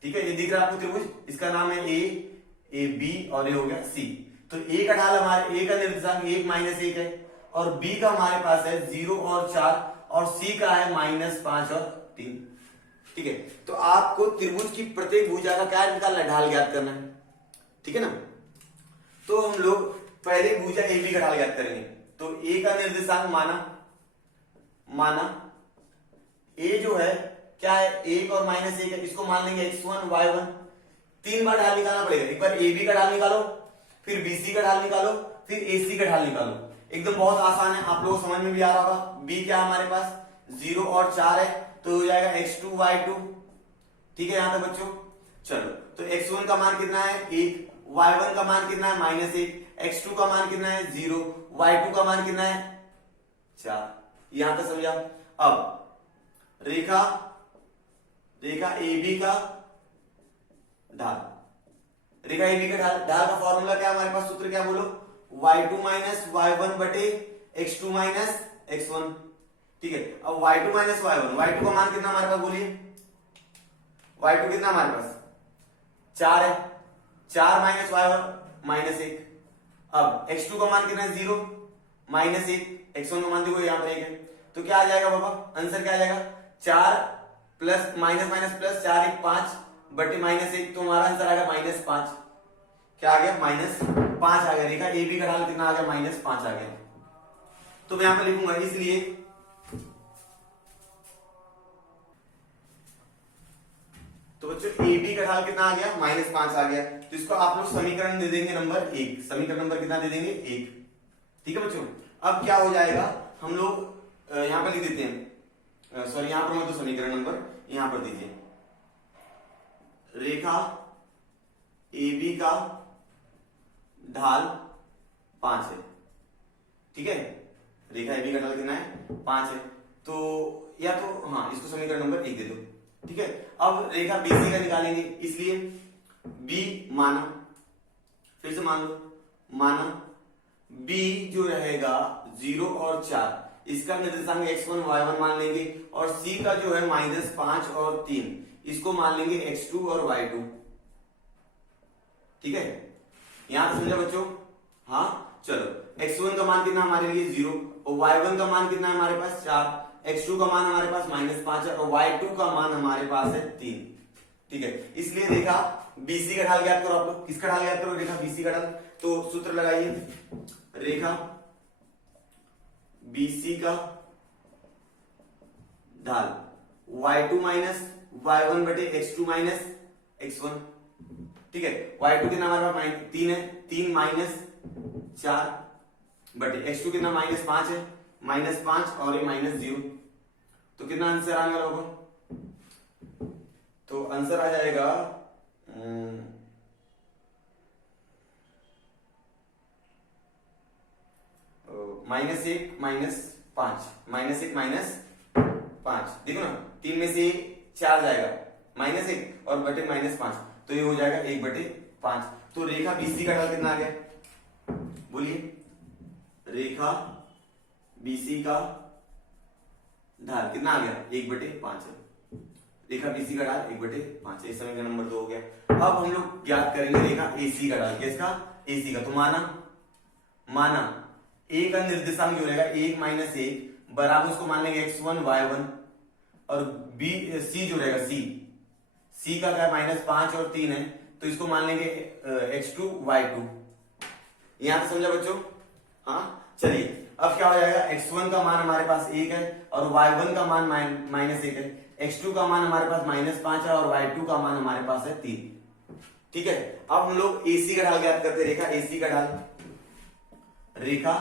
ठीक है, ये दिख रहा है आपको त्रिभुज, इसका नाम है ए बी और ये हो गया सी। तो ए का ढाल हमारे, ए का निर्देशांक 1 माइनस 1 है और बी का हमारे पास है 0 और 4 और सी का है -5 और 3। ठीक है, तो आपको त्रिभुज की प्रत्येक भुजा का क्या निकालना है, ढाल ज्ञात करना है। ठीक है ना, तो हम लोग पहले भुजा ए बी का ढाल ज्ञात करेंगे। तो ए का निर्देशांक माना ए जो है क्या है, 1 और -1 है, इसको मान लेंगे x1 y1। 3 बार ढाल निकालना पड़ेगा, एक बार ए बी का ढाल निकालो, फिर बीसी का ढाल निकालो, फिर एसी का ढाल निकालो। एकदम बहुत आसान है, आप लोगों को समझ में भी आ रहा होगा। बी क्या हमारे पास 0 और 4 है, तो हो जाएगा x2 y2। ठीक है यहां तक बच्चों, चलो तो x1 का मान कितना है 1, y1 का मान कितना है -1, x2 का मान कितना है 0, y2 का मान कितना है 4। यहां तक समझा। अब रेखा AB का ढाल, रेखा AB का ढाल का फॉर्मूला क्या है हमारे पास, सूत्र क्या बोलो, y2 माइनस y1 बटे x2 माइनस x1। ठीक है, अब y2 माइनस y1 का मान कितना हमारे पास बोलिए, y2 कितना हमारे पास 4 है, 4 माइनस y1 -1। अब x2 का मान कितना है 0 -1, x1 का मान देखो यहां पर 1 है, तो क्या आ जाएगा बाबा, आंसर क्या आ जाएगा 4 प्लस माइनस माइनस प्लस 4 1 5 बटे -1, तो हमारा आंसर आ गया -5। क्या आ गया -5 आ गया। रेखा ए बी का ढाल कितना आ गया -5 आ गया। तो मैं यहां पर लिखूंगा इसलिए तो बच्चों ए बी का ढाल कितना आ गया -5 आ गया। तो इसको आप लोग समीकरण दे देंगे नंबर 1, समीकरण नंबर कितना दे देंगे 1। ठीक है बच्चों, अब क्या हो जाएगा, हम लोग यहां पर लिख देते हैं, सॉरी यहां पर मैं तो समीकरण नंबर यहां पर दीजिए, रेखा ए बी का ढाल 5 है। ठीक है, रेखा ए बी का ढाल कितना है 5 है, तो या तो हाँ इसको समीकरण नंबर 1 दे दो। ठीक है, अब रेखा बीसी का निकालेंगे, इसलिए बी माना, फिर से मान लो, माना बी जो रहेगा 0 और 4, इसका निर्देशांक x1 y1 मान लेंगे, और सी का जो है -5 और 3, इसको मान लेंगे x2 और y2। ठीक है, यहां तक समझा बच्चों। हाँ चलो, x1 का मान कितना हमारे लिए 0 और y1 का मान कितना है हमारे पास 4, x2 का मान हमारे पास -5 है और y2 का मान हमारे पास है 3। ठीक है, इसलिए रेखा बीसी का ढाल ज्ञात करो आप लोग, किसका ढाल ज्ञात करो, रेखा बीसी का ढाल। तो सूत्र लगाइए, रेखा बीसी का ढाल y2 माइनस y1 बटे x2 माइनस x1। ठीक है, y2 कितना हमारे पास 3 है, 3 माइनस 4 बटे x2 कितना -5 है, -5 और ये -0, तो कितना आंसर आने वाला होगा, तो आंसर आ जाएगा -1 -5, देखो ना 3 में से 4 जाएगा -1 और बटे -5, तो ये हो जाएगा 1/5। तो रेखा बीसी का ढाल कितना आ गया, बोलिए, रेखा बीसी का ढाल कितना आ गया 1/5 है, रेखा बीसी का ढाल 1/5 है। इस समीकरण नंबर 2 हो गया। अब हम लोग ज्ञात करेंगे रेखा एसी का ढाल, किसका, एसी का। तो माना ए का निर्देशांक जो रहेगा 1 - 1 बराबर, उसको मान लेंगे x1 y1, और बी सी जो रहेगा सी का क्या -5 और 3 है, तो इसको मान लेंगे x2 y2। यहां तक समझा बच्चों। हाँ चलिए, अब क्या हो जाएगा, x1 का मान हमारे पास 1 है और y1 का मान -1 है, x2 का मान हमारे पास -5 है और y2 का मान हमारे पास है 3। ठीक है, अब हम लोग एसी का ढाल ज्ञात करते हैं, रेखा एसी का ढाल, रेखा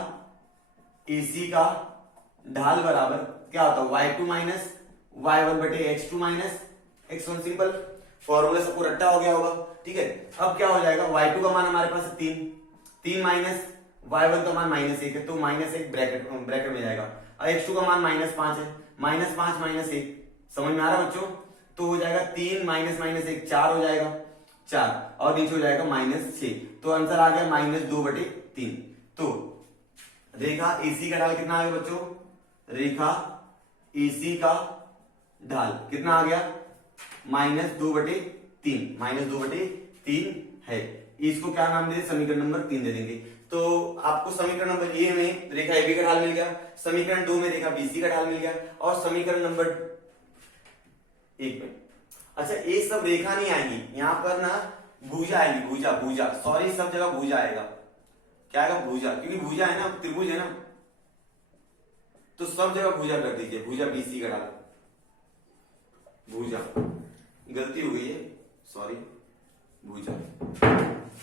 एसी का ढाल बराबर क्या होता है y2 माइनस y1 बटे x2 minus x1। Simple formula सबको रट्टा हो गया होगा। ठीक है, अब क्या हो जाएगा, y2 का मान हमारे पास 3 माइनस y1 का मान -1 है, तो -1 ब्रैकेट में जाएगा, और x2 का मान -5 है, -5 -1 समझ में आ रहा बच्चों, तो हो जाएगा 3 माइनस -1 4 हो जाएगा, 4 और नीचे हो जाएगा -6, तो आंसर आ गया -2/3। तो रेखा एसी का ढाल कितना आ गया बच्चों, रेखा एसी का ढाल कितना आ गया, -2/3, -2/3 है। इसको क्या नाम दे, समीकरण नंबर 3 दे देंगे। तो आपको समीकरण नंबर ए में रेखा AB का ढाल मिल गया, समीकरण 2 में रेखा BC का ढाल मिल गया, और समीकरण नंबर 1 में, अच्छा ये सब रेखा नहीं आएगी, यहाँ पर ना भुजा आएगी, भुजा, सॉरी सब जगह भुजा आएगा। क्या आएगा, भुजा, क्योंकि भुजा है ना, त्रिभुज है ना, तो सब जगह भुजा कर दीजिए, भुजा BC का ढाल, भुजा, गलती हो गई है, सॉरी, भुजा,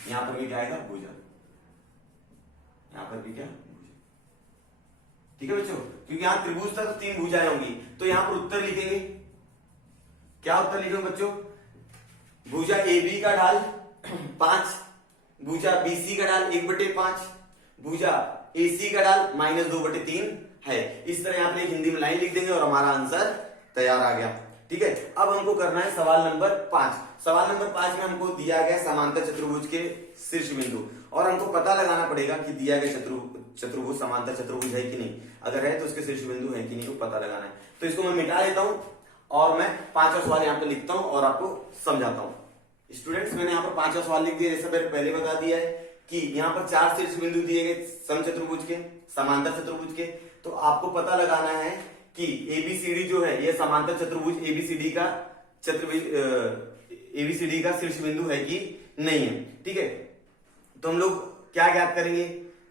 यहां पर भी क्या आएगा, भुजा, यहां पर भी क्या, भुजा। ठीक है बच्चों, क्योंकि यहां त्रिभुज था तो 3 भुजाएं होंगी, तो यहां पर उत्तर लिखेंगे, क्या उत्तर लिखेंगे बच्चों, भुजा AB का ढाल 5, भुजा BC का ढाल 1/5, भुजा AC का ढाल -2/3 है। इस तरह यहाँ पे हिंदी में लाइन लिख देंगे और हमारा आंसर तैयार आ गया। ठीक है, अब हमको करना है सवाल नंबर 5। सवाल नंबर 5 में हमको दिया गया समांतर चतुर्भुज के शीर्ष बिंदु, और हमको पता लगाना पड़ेगा कि दिया गया चतुर्भुज समांतर चतुर्भुज है कि नहीं, अगर है तो उसके शीर्ष बिंदु है कि नहीं, वो पता लगाना है। तो इसको मैं मिटा देता हूं और मैं 5वां सवाल यहाँ पे लिखता हूं और आपको समझाता हूं। स्टूडेंट्स, मैंने यहाँ पर 5वां सवाल लिख दिया, जैसा मैंने पहले बता दिया है कि यहाँ पर 4 शीर्ष बिंदु दिए गए समचतुर्भुज के, समांतर चतुर्भुज के। तो आपको पता लगाना है कि ABCD जो है, ये समांतर चतुर्भुज ABCD का शीर्ष बिंदु है कि नहीं है। ठीक है, तो हम लोग क्या ज्ञात करेंगे,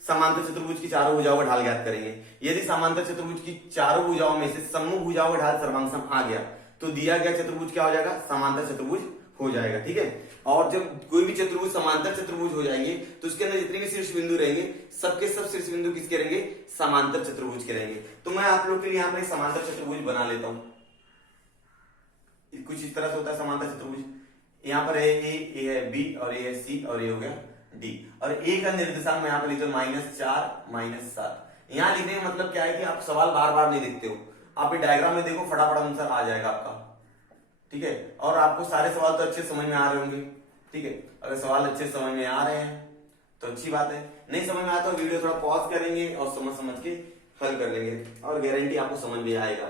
समांतर चतुर्भुज की चारों भुजाओं का ढाल ज्ञात करेंगे। यदि समांतर चतुर्भुज की चारों भुजाओं में से समूह भुजाओं का ढाल सर्वांग आ गया तो दिया गया चतुर्भुज क्या हो जाएगा, समांतर चतुर्भुज हो जाएगा। ठीक है, और जब कोई भी चतुर्भुज समांतर चतुर्भुज हो जाएंगे तो उसके अंदर जितने भी शीर्ष बिंदु रहेंगे सबके सब शीर्ष बिंदु किसके रहेंगे, समांतर चतुर्भुज के रहेंगे। तो मैं आप लोग के लिए यहाँ पर एक समांतर चतुर्भुज बना लेता हूं। कुछ इस तरह से होता है समांतर चतुर्भुज, यहाँ पर है ए है B और ये है C और ये हो गया D, और A का निर्देशांक मैं यहाँ पर लिखता हूँ -4 -7। यहाँ लिखने का मतलब क्या है कि आप सवाल बार बार नहीं लिखते हो, आप ये डायग्राम में देखो, फटाफट आंसर आ जाएगा आपका। ठीक है, और आपको सारे सवाल तो अच्छे समझ में आ रहे होंगे। ठीक है, अगर सवाल अच्छे समझ में आ रहे हैं तो अच्छी बात है, नहीं समझ में आता तो वीडियो थोड़ा पॉज करेंगे और समझ के हल कर लेंगे, और गारंटी आपको समझ में आएगा।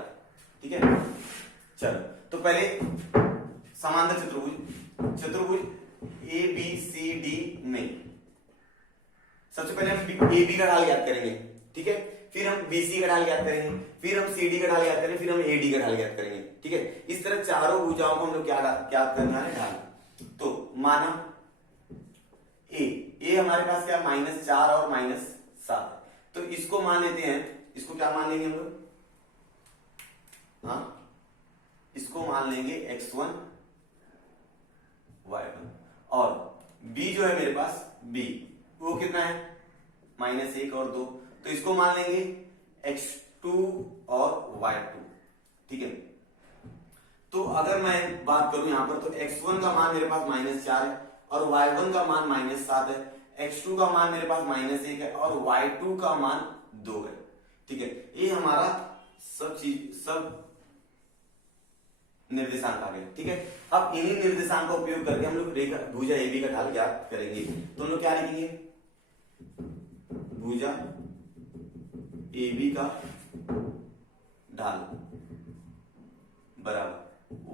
ठीक है, चलो तो पहले समांतर चतुर्भुज ABCD में सबसे पहले हम AB का ढाल ज्ञात करेंगे। ठीक है, फिर हम BC का ढाल ज्ञात करेंगे, फिर हम CD का ढाल ज्ञात करेंगे, फिर हम AD का ढाल ज्ञात करेंगे। ठीक है, इस तरह चारों भुजाओं को हम लोग क्या ज्ञात करना है, ढाल। तो माना A हमारे पास क्या, -4 और -7, तो इसको मान लेते हैं, इसको क्या मान लेंगे हम लोग, हाँ इसको मान लेंगे x1 y1, और B जो है मेरे पास B वो कितना है, -1 और 2, तो इसको मान लेंगे x2 और y2। ठीक है, तो अगर मैं बात करूं यहां पर, तो x1 का मान मेरे पास -4 है और y1 का मान -7 है, x2 का मान मेरे पास -1 है और y2 का मान 2 है। ठीक है, ये हमारा सब निर्देशांक आ गए। ठीक है, अब इन्हीं निर्देशांक का उपयोग करके हम लोग रेखा भुजा AB का ढाल ज्ञात करेंगे। तो हम लोग क्या लिखेंगे, भुजा AB का ढाल बराबर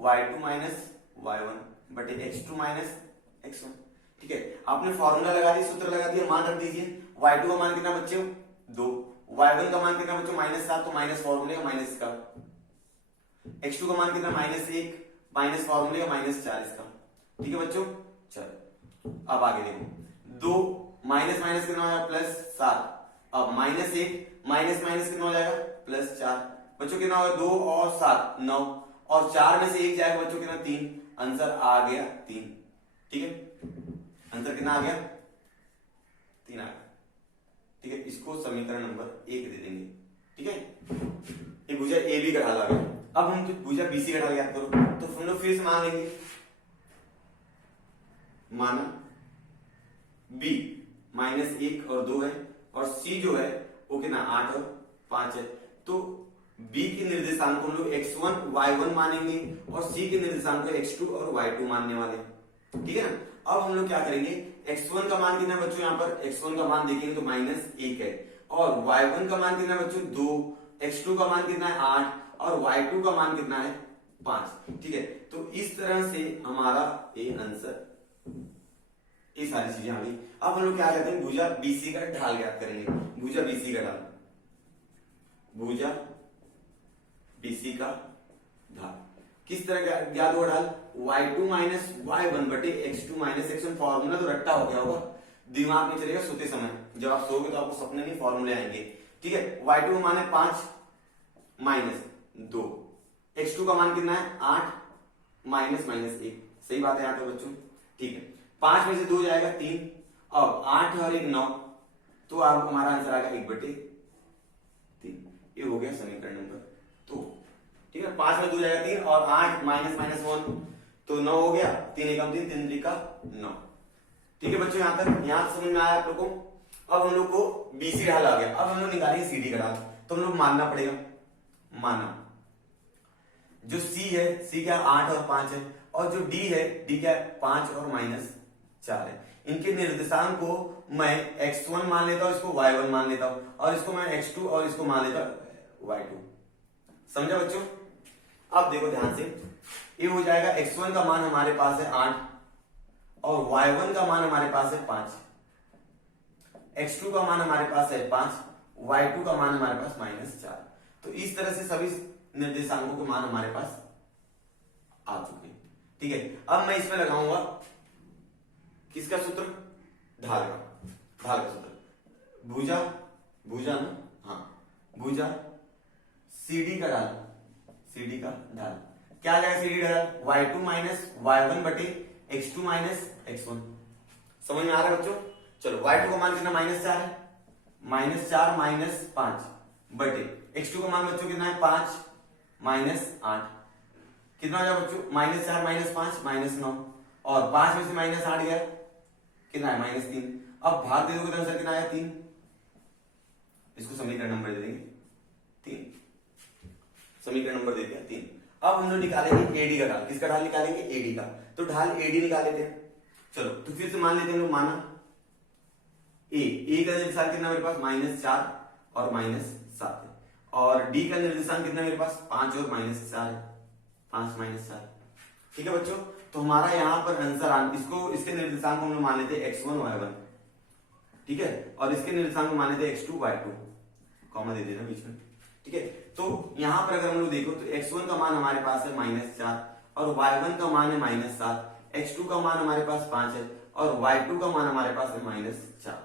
y2 - y1 बटे x2 - x1। ठीक है, आपने फॉर्मूला लगा दिया, सूत्र लगा दिया, मान रख दीजिए। y2 का मान कितना बच्चे, 2, y1 का मान कितना बच्चों, -7, तो माइनस फॉर्मूले का माइनस का, x2 का मान कितना, -1, माइनस फॉर्मूले का -4 इसका। ठीक है बच्चों, चलो अब आगे देखो, 2 माइनस कितना हो जाएगा, +7, अब -1 माइनस कितना हो जाएगा, +4। बच्चों कितना होगा, 2 और 7 9, और 4 में से 1 जाएगा बच्चों कितना, 3, आंसर आ गया 3। ठीक है, आंसर कितना आ गया, 3 आ गया। ठीक है, इसको समीकरण नंबर 1 दे देंगे। ठीक है, ये भुजा AB का ढाल आ गया। अब हम भुजा BC का ढाल ज्ञात करो, तो हम लोग फिर से मान लेंगे, माना B -1 और 2 है, और C जो है वो कितना 8 और 5 है। तो B के निर्देशांक को हम लोग x1 y1 मानेंगे और C के निर्देशांक को x2 और y2 मानने वाले। ठीक है ना, अब हम लोग क्या करेंगे, x1 का मान कितना है बच्चों, यहाँ पर x1 का मान देखेंगे तो -1 है, और y1 का मान कितना है बच्चों, 2, x2 का मान कितना है 8 और y2 का मान कितना है 5। ठीक है, तो इस तरह से हमारा ये आंसर, ये सारी चीजें आ गई। अब हम लोग क्या करते हैं, भुजा बीसी का ढाल ज्ञात करेंगे। भुजा बीसी का ढाल, भुजा बीसी का ढाल किस तरह का ज्ञात हुआ ढाल, y2 माइनस y1 बटे x2 माइनस x1। फॉर्मूला तो रट्टा हो गया होगा, दिमाग में चलेगा सोते समय, जब आप सोओगे तो आपको सपने में फॉर्मूले आएंगे। ठीक है, y2 का मान है 5 माइनस 2, x2 का मान कितना है 8 माइनस माइनस 1। सही बात है यहाँ पे बच्चों। ठीक है, 5 में से 2 जाएगा 3, अब 8 और 1 9, तो आपको हमारा आंसर आएगा 1 बटे 3। ये हो गया समीकरण नंबर 2। ठीक है, 5 में 2 जाएगा 3 और 8 माइनस माइनस 1 तो 9 हो गया, 3 एकम 3, 3 का 9। ठीक है बच्चों, यहां तक समझ में आया आप लोगों को। अब हम लोग को बीसी ढाल आ गया, अब हम लोग निकालेंगे सीडी का ढाल। तो हम लोग मानना पड़ेगा, माना जो सी है, सी क्या 8 और 5 है, और जो डी है, डी क्या है 5 और माइनस 4 है। इनके निर्देशांक को मैं x1 मान लेता हूं, इसको y1 मान लेता हूं, और इसको मैं x2 और इसको मान लेता हूं y2। समझा बच्चों? अब देखो ध्यान से, ये हो जाएगा x1 का मान हमारे पास है 8 और y1 का मान हमारे पास है 5, x2 का मान हमारे पास है 5, y2 का मान हमारे पास -4। तो इस तरह से सभी निर्देशांकों के मान हमारे पास आ चुके हैं। ठीक है, अब मैं इसमें लगाऊंगा किसका सूत्र, ढाल का सूत्र, भुजा, भुजा ना, हाँ भुजा सीडी का ढाल, सीडी का ढाल क्या आ जाएगा, सीडी ढाल y2 माइनस y1 बटे x2 माइनस x1। समझ में आ रहा है बच्चों? चलो y2 का मान कितना -4 है, -4 माइनस 5 बटे x2 का मान बच्चों कितना है 5 माइनस 8, कितना हो जाएगा बच्चों -4 माइनस 5 -9, और 5 में से -8 गया कितना है -3। अब भाग दे दोगे तो आंसर कितना आया 3। इसको समीकरण नंबर दे देंगे 3, समीकरण नंबर दे दिया 3। अब हम लोग निकालेंगे एडी का ढाल, किसका ढाल निकालेंगे, एडी का। तो ढाल एडी निकाल लेते हैं। चलो तो फिर से मान लेते हैं हम लोग, माना ए का निर्देशांक कितना मेरे पास -4 और -7 है, और डी का निर्देशांक कितना मेरे पास 5 और -4 है, 5 -4। ठीक है बच्चों, तो हमारा यहाँ पर आंसर, इसको इसके निर्देशांक को हम लोग मान लेते हैं x1 y1। ठीक है, और इसके निर्देशांक मान लेते हैं x2 y2, कॉमा दे देना बीच में। ठीक है, तो यहाँ पर अगर हम लोग देखो तो x1 का मान हमारे पास है -4 और y1 का मान है -7, x2 का मान हमारे पास 5 है और y2 का मान हमारे पास है -4।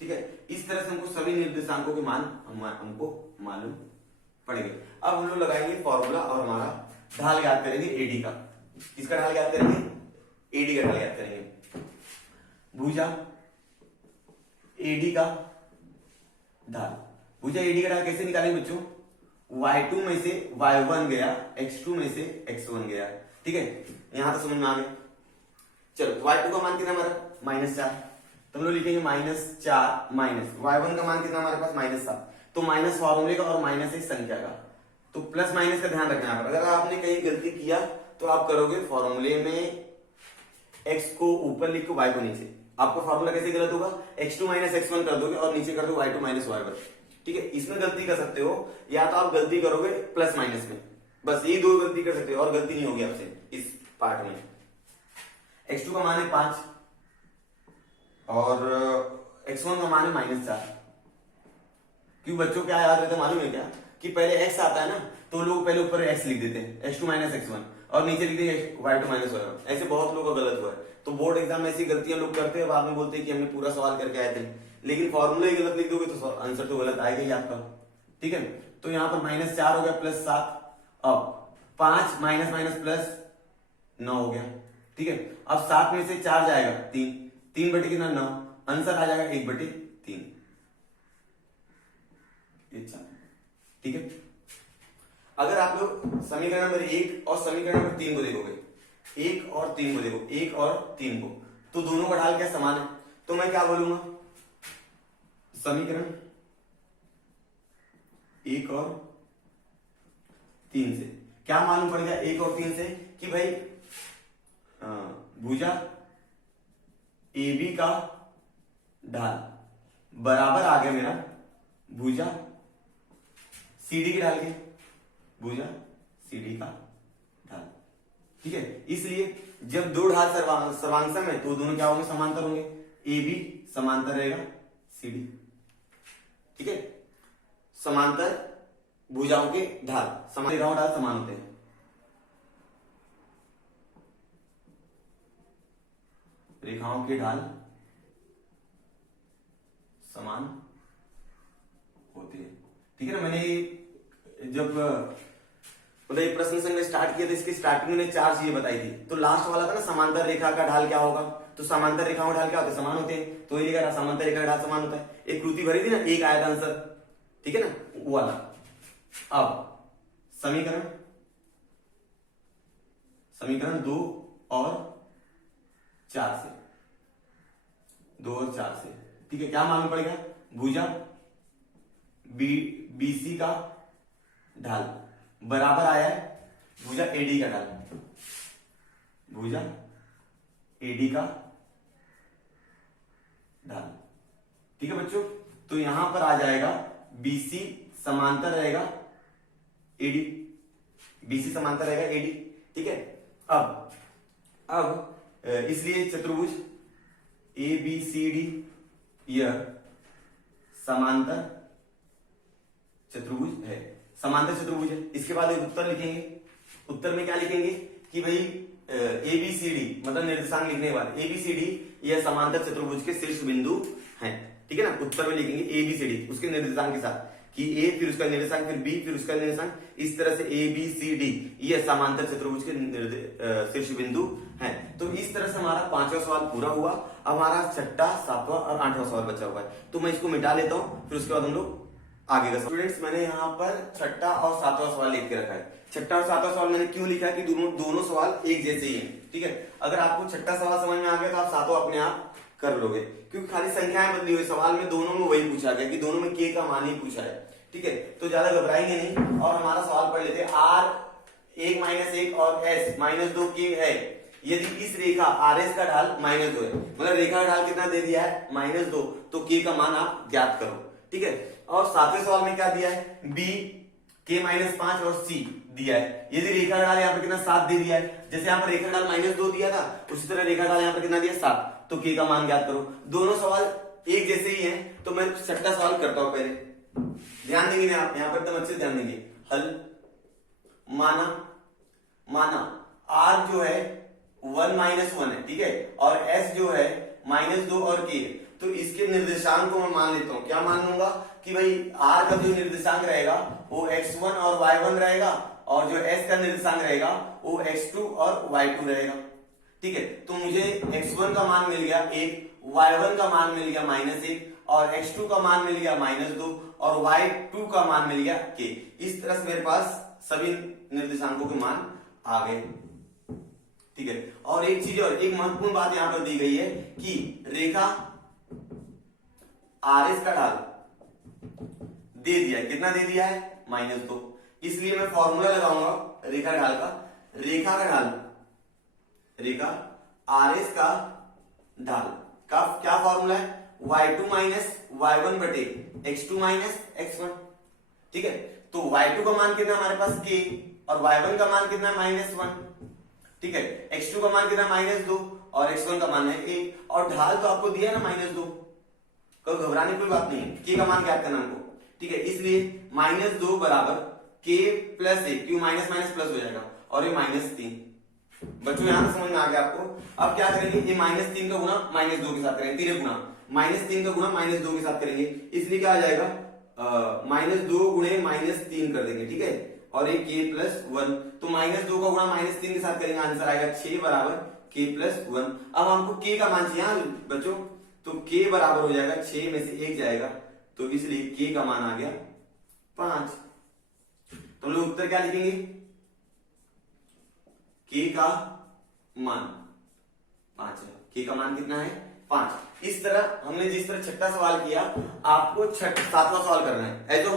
ठीक है, इस तरह से हमको सभी निर्देशांकों के मान हमको मालूम पड़ेंगे। अब हम लोग लगाएंगे फॉर्मूला और हमारा ढाल ज्ञात करेंगे एडी का। किसका ढाल ज्ञात करेंगे, एडी का ढाल ज्ञात करेंगे। भुजा एडी का ढाल, भुजा एडी का ढाल कैसे निकालेंगे बच्चों, y2 में से y1 गया, x2 में से x1 गया। ठीक है, यहां तो समझ में आ गया। चलो y2 का मान कितना हमारा -4, तो हम लोग लिखेंगे -4 माइनस y1 का मान कितना हमारे पास -7, तो माइनस फॉर्मूले का और माइनस एक संख्या का, तो प्लस माइनस का ध्यान रखना है। अगर आपने कहीं गलती किया तो आप करोगे फॉर्मूले में x को ऊपर लिखो y को नीचे, आपका फॉर्मूला कैसे गलत होगा, x2 माइनस x1 कर दोगे और नीचे कर दो y2 माइनस y1। ठीक है, इसमें गलती कर सकते हो, या तो आप गलती करोगे प्लस माइनस में, बस ये दो गलती कर सकते हो और गलती नहीं होगी आपसे इस पार्ट में। x2 का मान है 5 और x1 का मान है -4। क्यों बच्चों, क्या याद रहता है मालूम है क्या, कि पहले x आता है ना तो लोग पहले ऊपर x लिख देते हैं, x2 माइनस x1, और नीचे लिख देंगे y2 माइनस y1। ऐसे बहुत लोगों का गलत हुआ है, तो बोर्ड एग्जाम में ऐसी गलतियां लोग करते हैं, बाद में बोलते हैं कि हमने पूरा सवाल करके आए थे, लेकिन फॉर्मूला ही गलत लिख दोगे तो आंसर तो गलत आएगा ही आपका। ठीक है, तो यहाँ पर -4 हो गया +7, अब 5 माइनस माइनस प्लस 9 हो गया। ठीक है, अब 7 में से 4 जाएगा 3, 3 बटे कितना 9, आंसर आ जाएगा 1 बटे 3। ठीक है, अगर आप लोग समीकरण नंबर 1 और समीकरण नंबर 3 को देखोगे, 1 और 3 को देखो, 1 और 3 को, तो दोनों का ढाल क्या समान है। तो मैं क्या बोलूंगा, समीकरण 1 और 3 से क्या मालूम पड़ गया, 1 और 3 से कि भाई भुजा AB का ढाल बराबर आ गया मेरा भुजा CD के ढाल के, भुजा CD का ढाल। ठीक है, इसलिए जब दो ढाल सर्वांगसम है तो दोनों क्या होंगे, समांतर होंगे, ए बी समांतर रहेगा सी डी। ठीक है, समांतर भुजाओं के ढाल समान, रेखाओं ढाल समान होते हैं। रेखाओं के ढाल समान होते हैं। ठीक है ना, मैंने जब मतलब ये प्रश्न संग्रह स्टार्ट किया था, इसकी स्टार्टिंग में 4 चीजें बताई थी। तो लास्ट वाला था ना, समांतर रेखा का ढाल क्या होगा, तो समांतर रेखाओं ढाल क्या होते हैं, समान होते हैं। तो ये लिखा था समांतर रेखा का ढाल समान होता है। एक कृति भरी थी ना, एक आया था आंसर, ठीक है ना, वो वाला। अब समीकरण समीकरण 2 और 4 से, 2 और 4 से, ठीक है, क्या मालूम पड़ेगा, भुजा बीसी का ढाल बराबर आया है भुजा एडी का ढाल, भुजा एडी का ढाल। ठीक है बच्चों, तो यहां पर आ जाएगा बीसी समांतर रहेगा एडी, बीसी समांतर रहेगा एडी। ठीक है, अब इसलिए चतुर्भुज ए बी सी डी यह समांतर चतुर्भुज है, समांतर चतुर्भुज है। इसके बाद एक उत्तर लिखेंगे। उत्तर में क्या लिखेंगे कि भाई ए बी सी डी मतलब निर्देशांक लिखने के बाद ए बी सी डी यह समांतर चतुर्भुज के शीर्ष बिंदु हैं। ठीक है ना, उत्तर में लिखेंगे ए बी सी डी उसके निर्देशांक के साथ कि ए फिर उसका निर्देशांक फिर बी फिर उसका निर्देशांक, इस तरह से ए बी सी डी यह समांतर चतुर्भुज के शीर्ष बिंदु हैं। तो इस तरह से हमारा 5वां सवाल पूरा हुआ। अब हमारा 6वां 7वां और 8वां सवाल बचा हुआ है, तो मैं इसको मिटा लेता हूं, फिर उसके बाद हम लोग आगे का। स्टूडेंट्स, मैंने यहाँ पर 6वां और 7वां सवाल लिख के रखा है। 6वां और 7वां सवाल मैंने क्यों लिखा है कि दोनों सवाल एक जैसे ही हैं। ठीक है, अगर आपको 6वां सवाल समझ में आ गया तो आप 7वां अपने आप कर लोगे, क्योंकि खाली संख्याएं बदली हुई, सवाल में दोनों में वही पूछा गया कि दोनों में के का मान ही पूछा है। ठीक है, तो ज्यादा घबराएंगे नहीं और हमारा सवाल पढ़ लेते हैं। आर 1 - 1 और एस -2 के है, यदि इस रेखा आर एस का ढाल -2 है, मतलब रेखा का ढाल कितना दे दिया है -2, तो के का मान आप ज्ञात करो। ठीक है, और 7वें सवाल में क्या दिया है, बी के -5 और सी दिया है। यदि रेखा का ढाल यहाँ पर कितना 7 दे दिया है, जैसे यहाँ पर रेखा का ढाल -2 दिया था, उसी तरह रेखा का ढाल यहाँ पर कितना दिया 7, तो के का मान ज्ञात करो। दोनों सवाल एक जैसे ही हैं, तो मैं 6वां सवाल करता हूं। पहले ध्यान देंगे ना आप, यहाँ पर एकदम अच्छे ध्यान देंगे। हल माना आर जो है 1 - 1 है, ठीक है, और एस जो है -2 और के, तो इसके निर्देशांक को मैं मान लेता हूं। क्या मान लूंगा कि भाई आर का जो निर्देशांक रहेगा वो x1 और y1 रहेगा, और जो s का निर्देशांक रहेगा वो x2 और y2 रहेगा। ठीक है, तो मुझे x1 का मान मिल गया 1, y1 का मान मिल गया -1, और x2 का मान मिल गया -2, और y2 का मान मिल गया k। इस तरह से मेरे पास सभी निर्देशांकों के मान आ गए। ठीक है, और एक चीज और, एक महत्वपूर्ण बात यहां पर दी गई है कि रेखा आर एस का ढाल दे दिया है, कितना दे दिया है -2, इसलिए मैं फॉर्मूला लगाऊंगा रेखा ढाल का। रेखा का ढाल, रेखा आर एस का ढाल का क्या फॉर्मूला है, y2 - y1 बटे x2 - x1। ठीक है, तो y2 का मान कितना हमारे पास k, और y1 का मान कितना -1। ठीक है, x2 का मान कितना -2, और x1 का मान है 1, और ढाल तो आपको दिया ना -2, कोई घबराने की कोई बात नहीं है, k का मान ज्ञात करना हमको। ठीक है, इसलिए -2 बराबर k + 1, क्यों माइनस माइनस प्लस हो जाएगा, और ये -3। बच्चों यहां समझ में आ गया आपको। अब क्या करेंगे, ये -3 का गुणा -2 के साथ करेंगे, 3 गुणा -3 का गुणा -2 के साथ करेंगे, इसलिए क्या आ जाएगा -2 गुणे -3 कर देंगे। ठीक है, और एक k + 1, तो -2 का गुणा -3 के साथ करेंगे, आंसर आएगा 6 बराबर k + 1। अब हमको k का मान चाहिए बच्चों, तो k बराबर हो जाएगा 6 में से 1 जाएगा, तो इसलिए k का मान आ गया 5। तो हम लोग उत्तर क्या लिखेंगे, k का मान 5 है। k का मान कितना है 5। इस तरह हमने जिस तरह 6वां सवाल किया, आपको 7वां सवाल करना है एज अ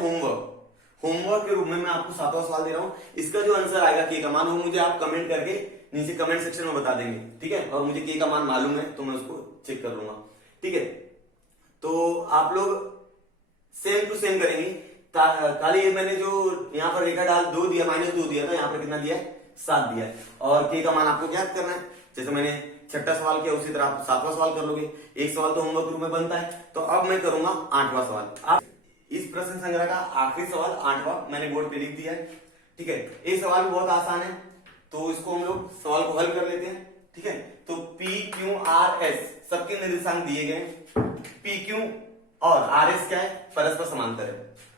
होमवर्क के रूप में। मैं आपको 7वां सवाल दे रहा हूं, इसका जो आंसर आएगा k का मान, वो मुझे आप कमेंट करके नीचे कमेंट सेक्शन में बता देंगे। ठीक है, और मुझे k का मान मालूम है तो मैं उसको चेक कर लूंगा। ठीक है, तो आप लोग सेम टू सेम करेंगे। खाली मैंने जो यहाँ पर रेखा ढाल 2 दिया, -2 दिया था, यहाँ पर कितना दिया है 7 दिया है। और के का मान आपको ज्ञात करना है। जैसे मैंने 6ठा सवाल किया उसी तरह आप 7वां सवाल कर लोगे। एक सवाल तो होमवर्क रूप में बनता है। तो अब मैं करूंगा 8वां सवाल। आप इस प्रश्न संग्रह का आखिरी सवाल 8वां मैंने बोर्ड पे लिख दिया है। ठीक है, ये सवाल भी बहुत आसान है, तो इसको हम लोग सवाल को हल कर लेते हैं। ठीक है, तो पी क्यू आर एस सबके निर्देशांक दिए गए। पी क्यू और आर एस क्या है, परस्पर समांतर है।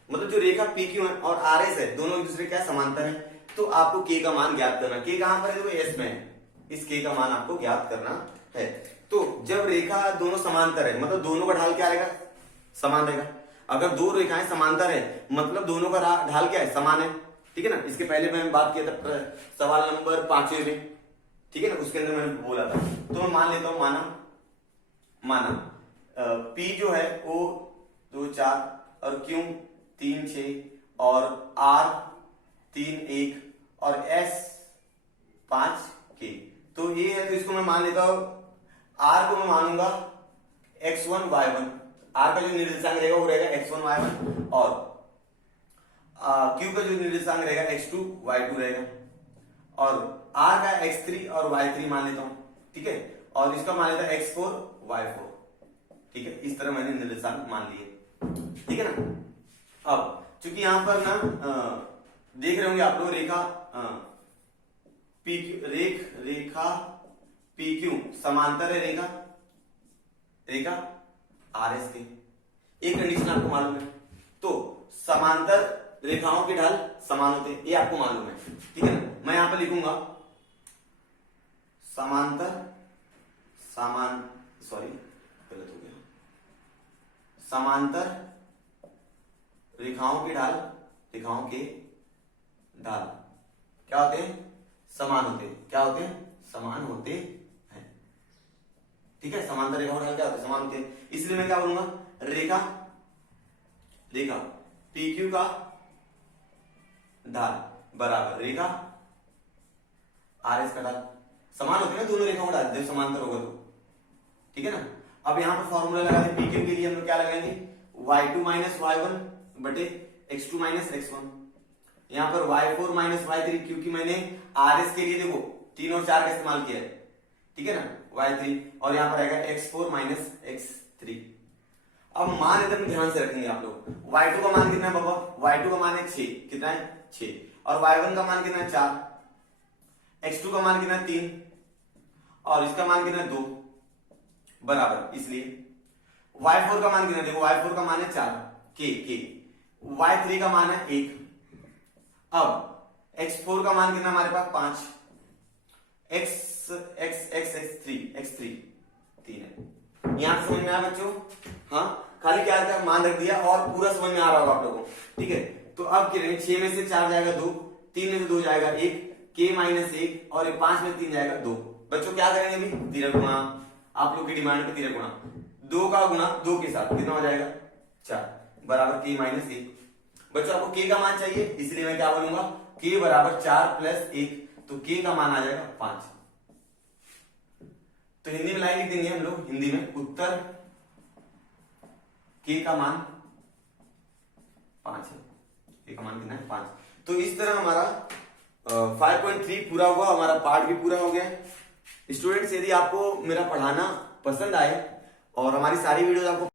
मतलब जो रेखा पी क्यू है और आर एस है दोनों एक दूसरे क्या समांतर है। तो आपको के का मान ज्ञात करना। के कहां पर है, देखो एस में है। इस के का मान आपको ज्ञात करना है। तो जब रेखा दोनों समांतर है मतलब दोनों का ढाल क्या रहेगा, समान रहेगा। अगर दो रेखाएं समांतर है मतलब दोनों का ढाल क्या है, समान है। ठीक है ना, इसके पहले मैंने बात किया था सवाल नंबर 5वें में। ठीक है ना, उसके अंदर मैंने बोला था। तो मैं मान लेता हूं माना P जो है वो 2 4 और Q 3 6 और R 3 1 और S 5 K। तो ये है, तो इसको मैं मान लेता हूं। R को मैं मानूंगा x1 y1। R का जो निर्देशांक रहेगा वो रहेगा x1 y1 और Q का जो निर्देशांक रहेगा x2 y2 रहेगा और R का x3 और y3 मान लेता हूं। ठीक है, और इसका मान लेता है x4 y4। ठीक है, इस तरह मैंने निर्देशांक मान लिए। ठीक है ना। अब चूंकि यहां पर ना देख रहे होंगे आप लोग रेखा रेखा PQ समांतर है रेखा RS के। एक कंडीशन आपको मालूम है, तो समांतर रेखाओं के ढाल समान होते हैं, ये आपको मालूम है। ठीक है ना, मैं यहां पर लिखूंगा गलत हो गया। समांतर रेखाओं के ढाल क्या होते हैं, समान होते हैं। क्या होते हैं, समान होते हैं। ठीक है, समांतर रेखाओं के ढाल क्या होते हैं, समान होते हैं। इसलिए मैं क्या बोलूंगा, रेखा PQ का ढाल बराबर रेखा RS का ढाल। समान होते हैं ना दोनों रेखाओं का ढाल जब समांतर होगा तो। ठीक है ना। अब यहां पर फॉर्मूला लगा दे। PQ के लिए हम लोग क्या लगाएंगे, y2 माइनस y1 बटे x2 माइनस x1। यहां पर y4 माइनस y3 क्योंकि मैंने RS के लिए देखो 3 और 4 का इस्तेमाल किया है। ठीक है ना, y3 और यहां पर आएगा x4 माइनस x3। अब मान एकदम ध्यान से रखेंगे आप लोग। y2 का मान कितना है बाबा, y2 का मान है 6। कितना है, 6। और y1 का मान कितना है, 4। x2 का मान कितना है, 3। और इसका मान कितना है, 2 बराबर। इसलिए y4 का मान कितना है, देखो y4 का मान है 4 k। y3 का मान है 1। अब x4 का मान कितना हमारे पास, 5। x3 3 है। यहां समझ में आया बच्चों, हाँ खाली क्या था मान रख दिया और पूरा समझ में आ रहा होगा आप लोगों को। ठीक है, तो अब करेंगे 6 में से 4 जाएगा 2, 3 में से 2 जाएगा 1, k माइनस 1 और 5 में 3 जाएगा 2। बच्चों क्या करेंगे अभी, तिरक गुणा। आप लोग की डिमांड पे तिरक गुणा, 2 का गुणा 2 के साथ कितना हो जाएगा, 4 बराबर k माइनस 1। बच्चों आपको k का मान चाहिए, इसलिए मैं क्या बोलूंगा, k बराबर 4 प्लस 1, तो k का मान आ जाएगा 5। तो हिंदी में लाइन लिख देंगे हम लोग, हिंदी में उत्तर k का मान 5 है। k का मान कितना है, 5। तो इस तरह हमारा 5.3 पूरा हुआ, हमारा पार्ट भी पूरा हो गया। स्टूडेंट्स यदि आपको मेरा पढ़ाना पसंद आए और हमारी सारी वीडियोस आपको